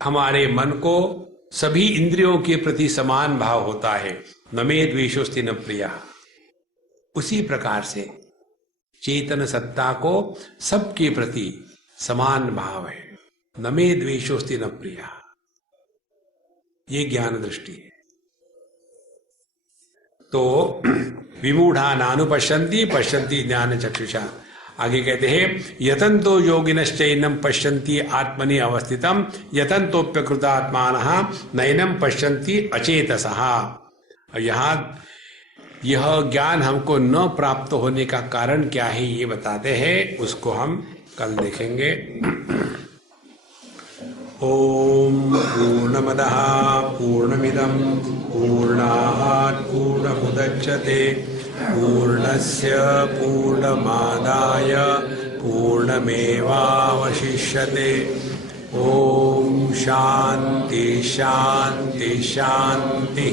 हमारे मन को सभी इंद्रियों के प्रति समान भाव होता है, न मे द्वेषोस्ति न प्रिया, उसी प्रकार से चेतन सत्ता को सबके प्रति समान भाव है, न मे द्वेषोस्ति न प्रिया। ये ज्ञान दृष्टि है। तो विमूढ़ा नानुपश्यन्ति पश्यन्ति ज्ञान चक्षुषा। आगे कहते हैं यतन्तो योगिनश्चैनं पश्यन्ति आत्मनि अवस्थितम् यतन्तोप्यकृतात्मानः नैनं पश्यन्ति अचेतसः। यहाँ यह ज्ञान हमको न प्राप्त होने का कारण क्या है ये बताते हैं, उसको हम कल देखेंगे। ओम पूर्णमदः पूर्णमिदं पूर्णात् पूर्णमुदच्यते पूर्णस्य पूर्णमादाय पूर्णमेवावशिष्यते। ओम शांति शांति शांति।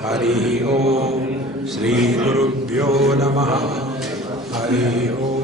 हरि ओम। श्री गुरुभ्यो नमः। हरि ओम।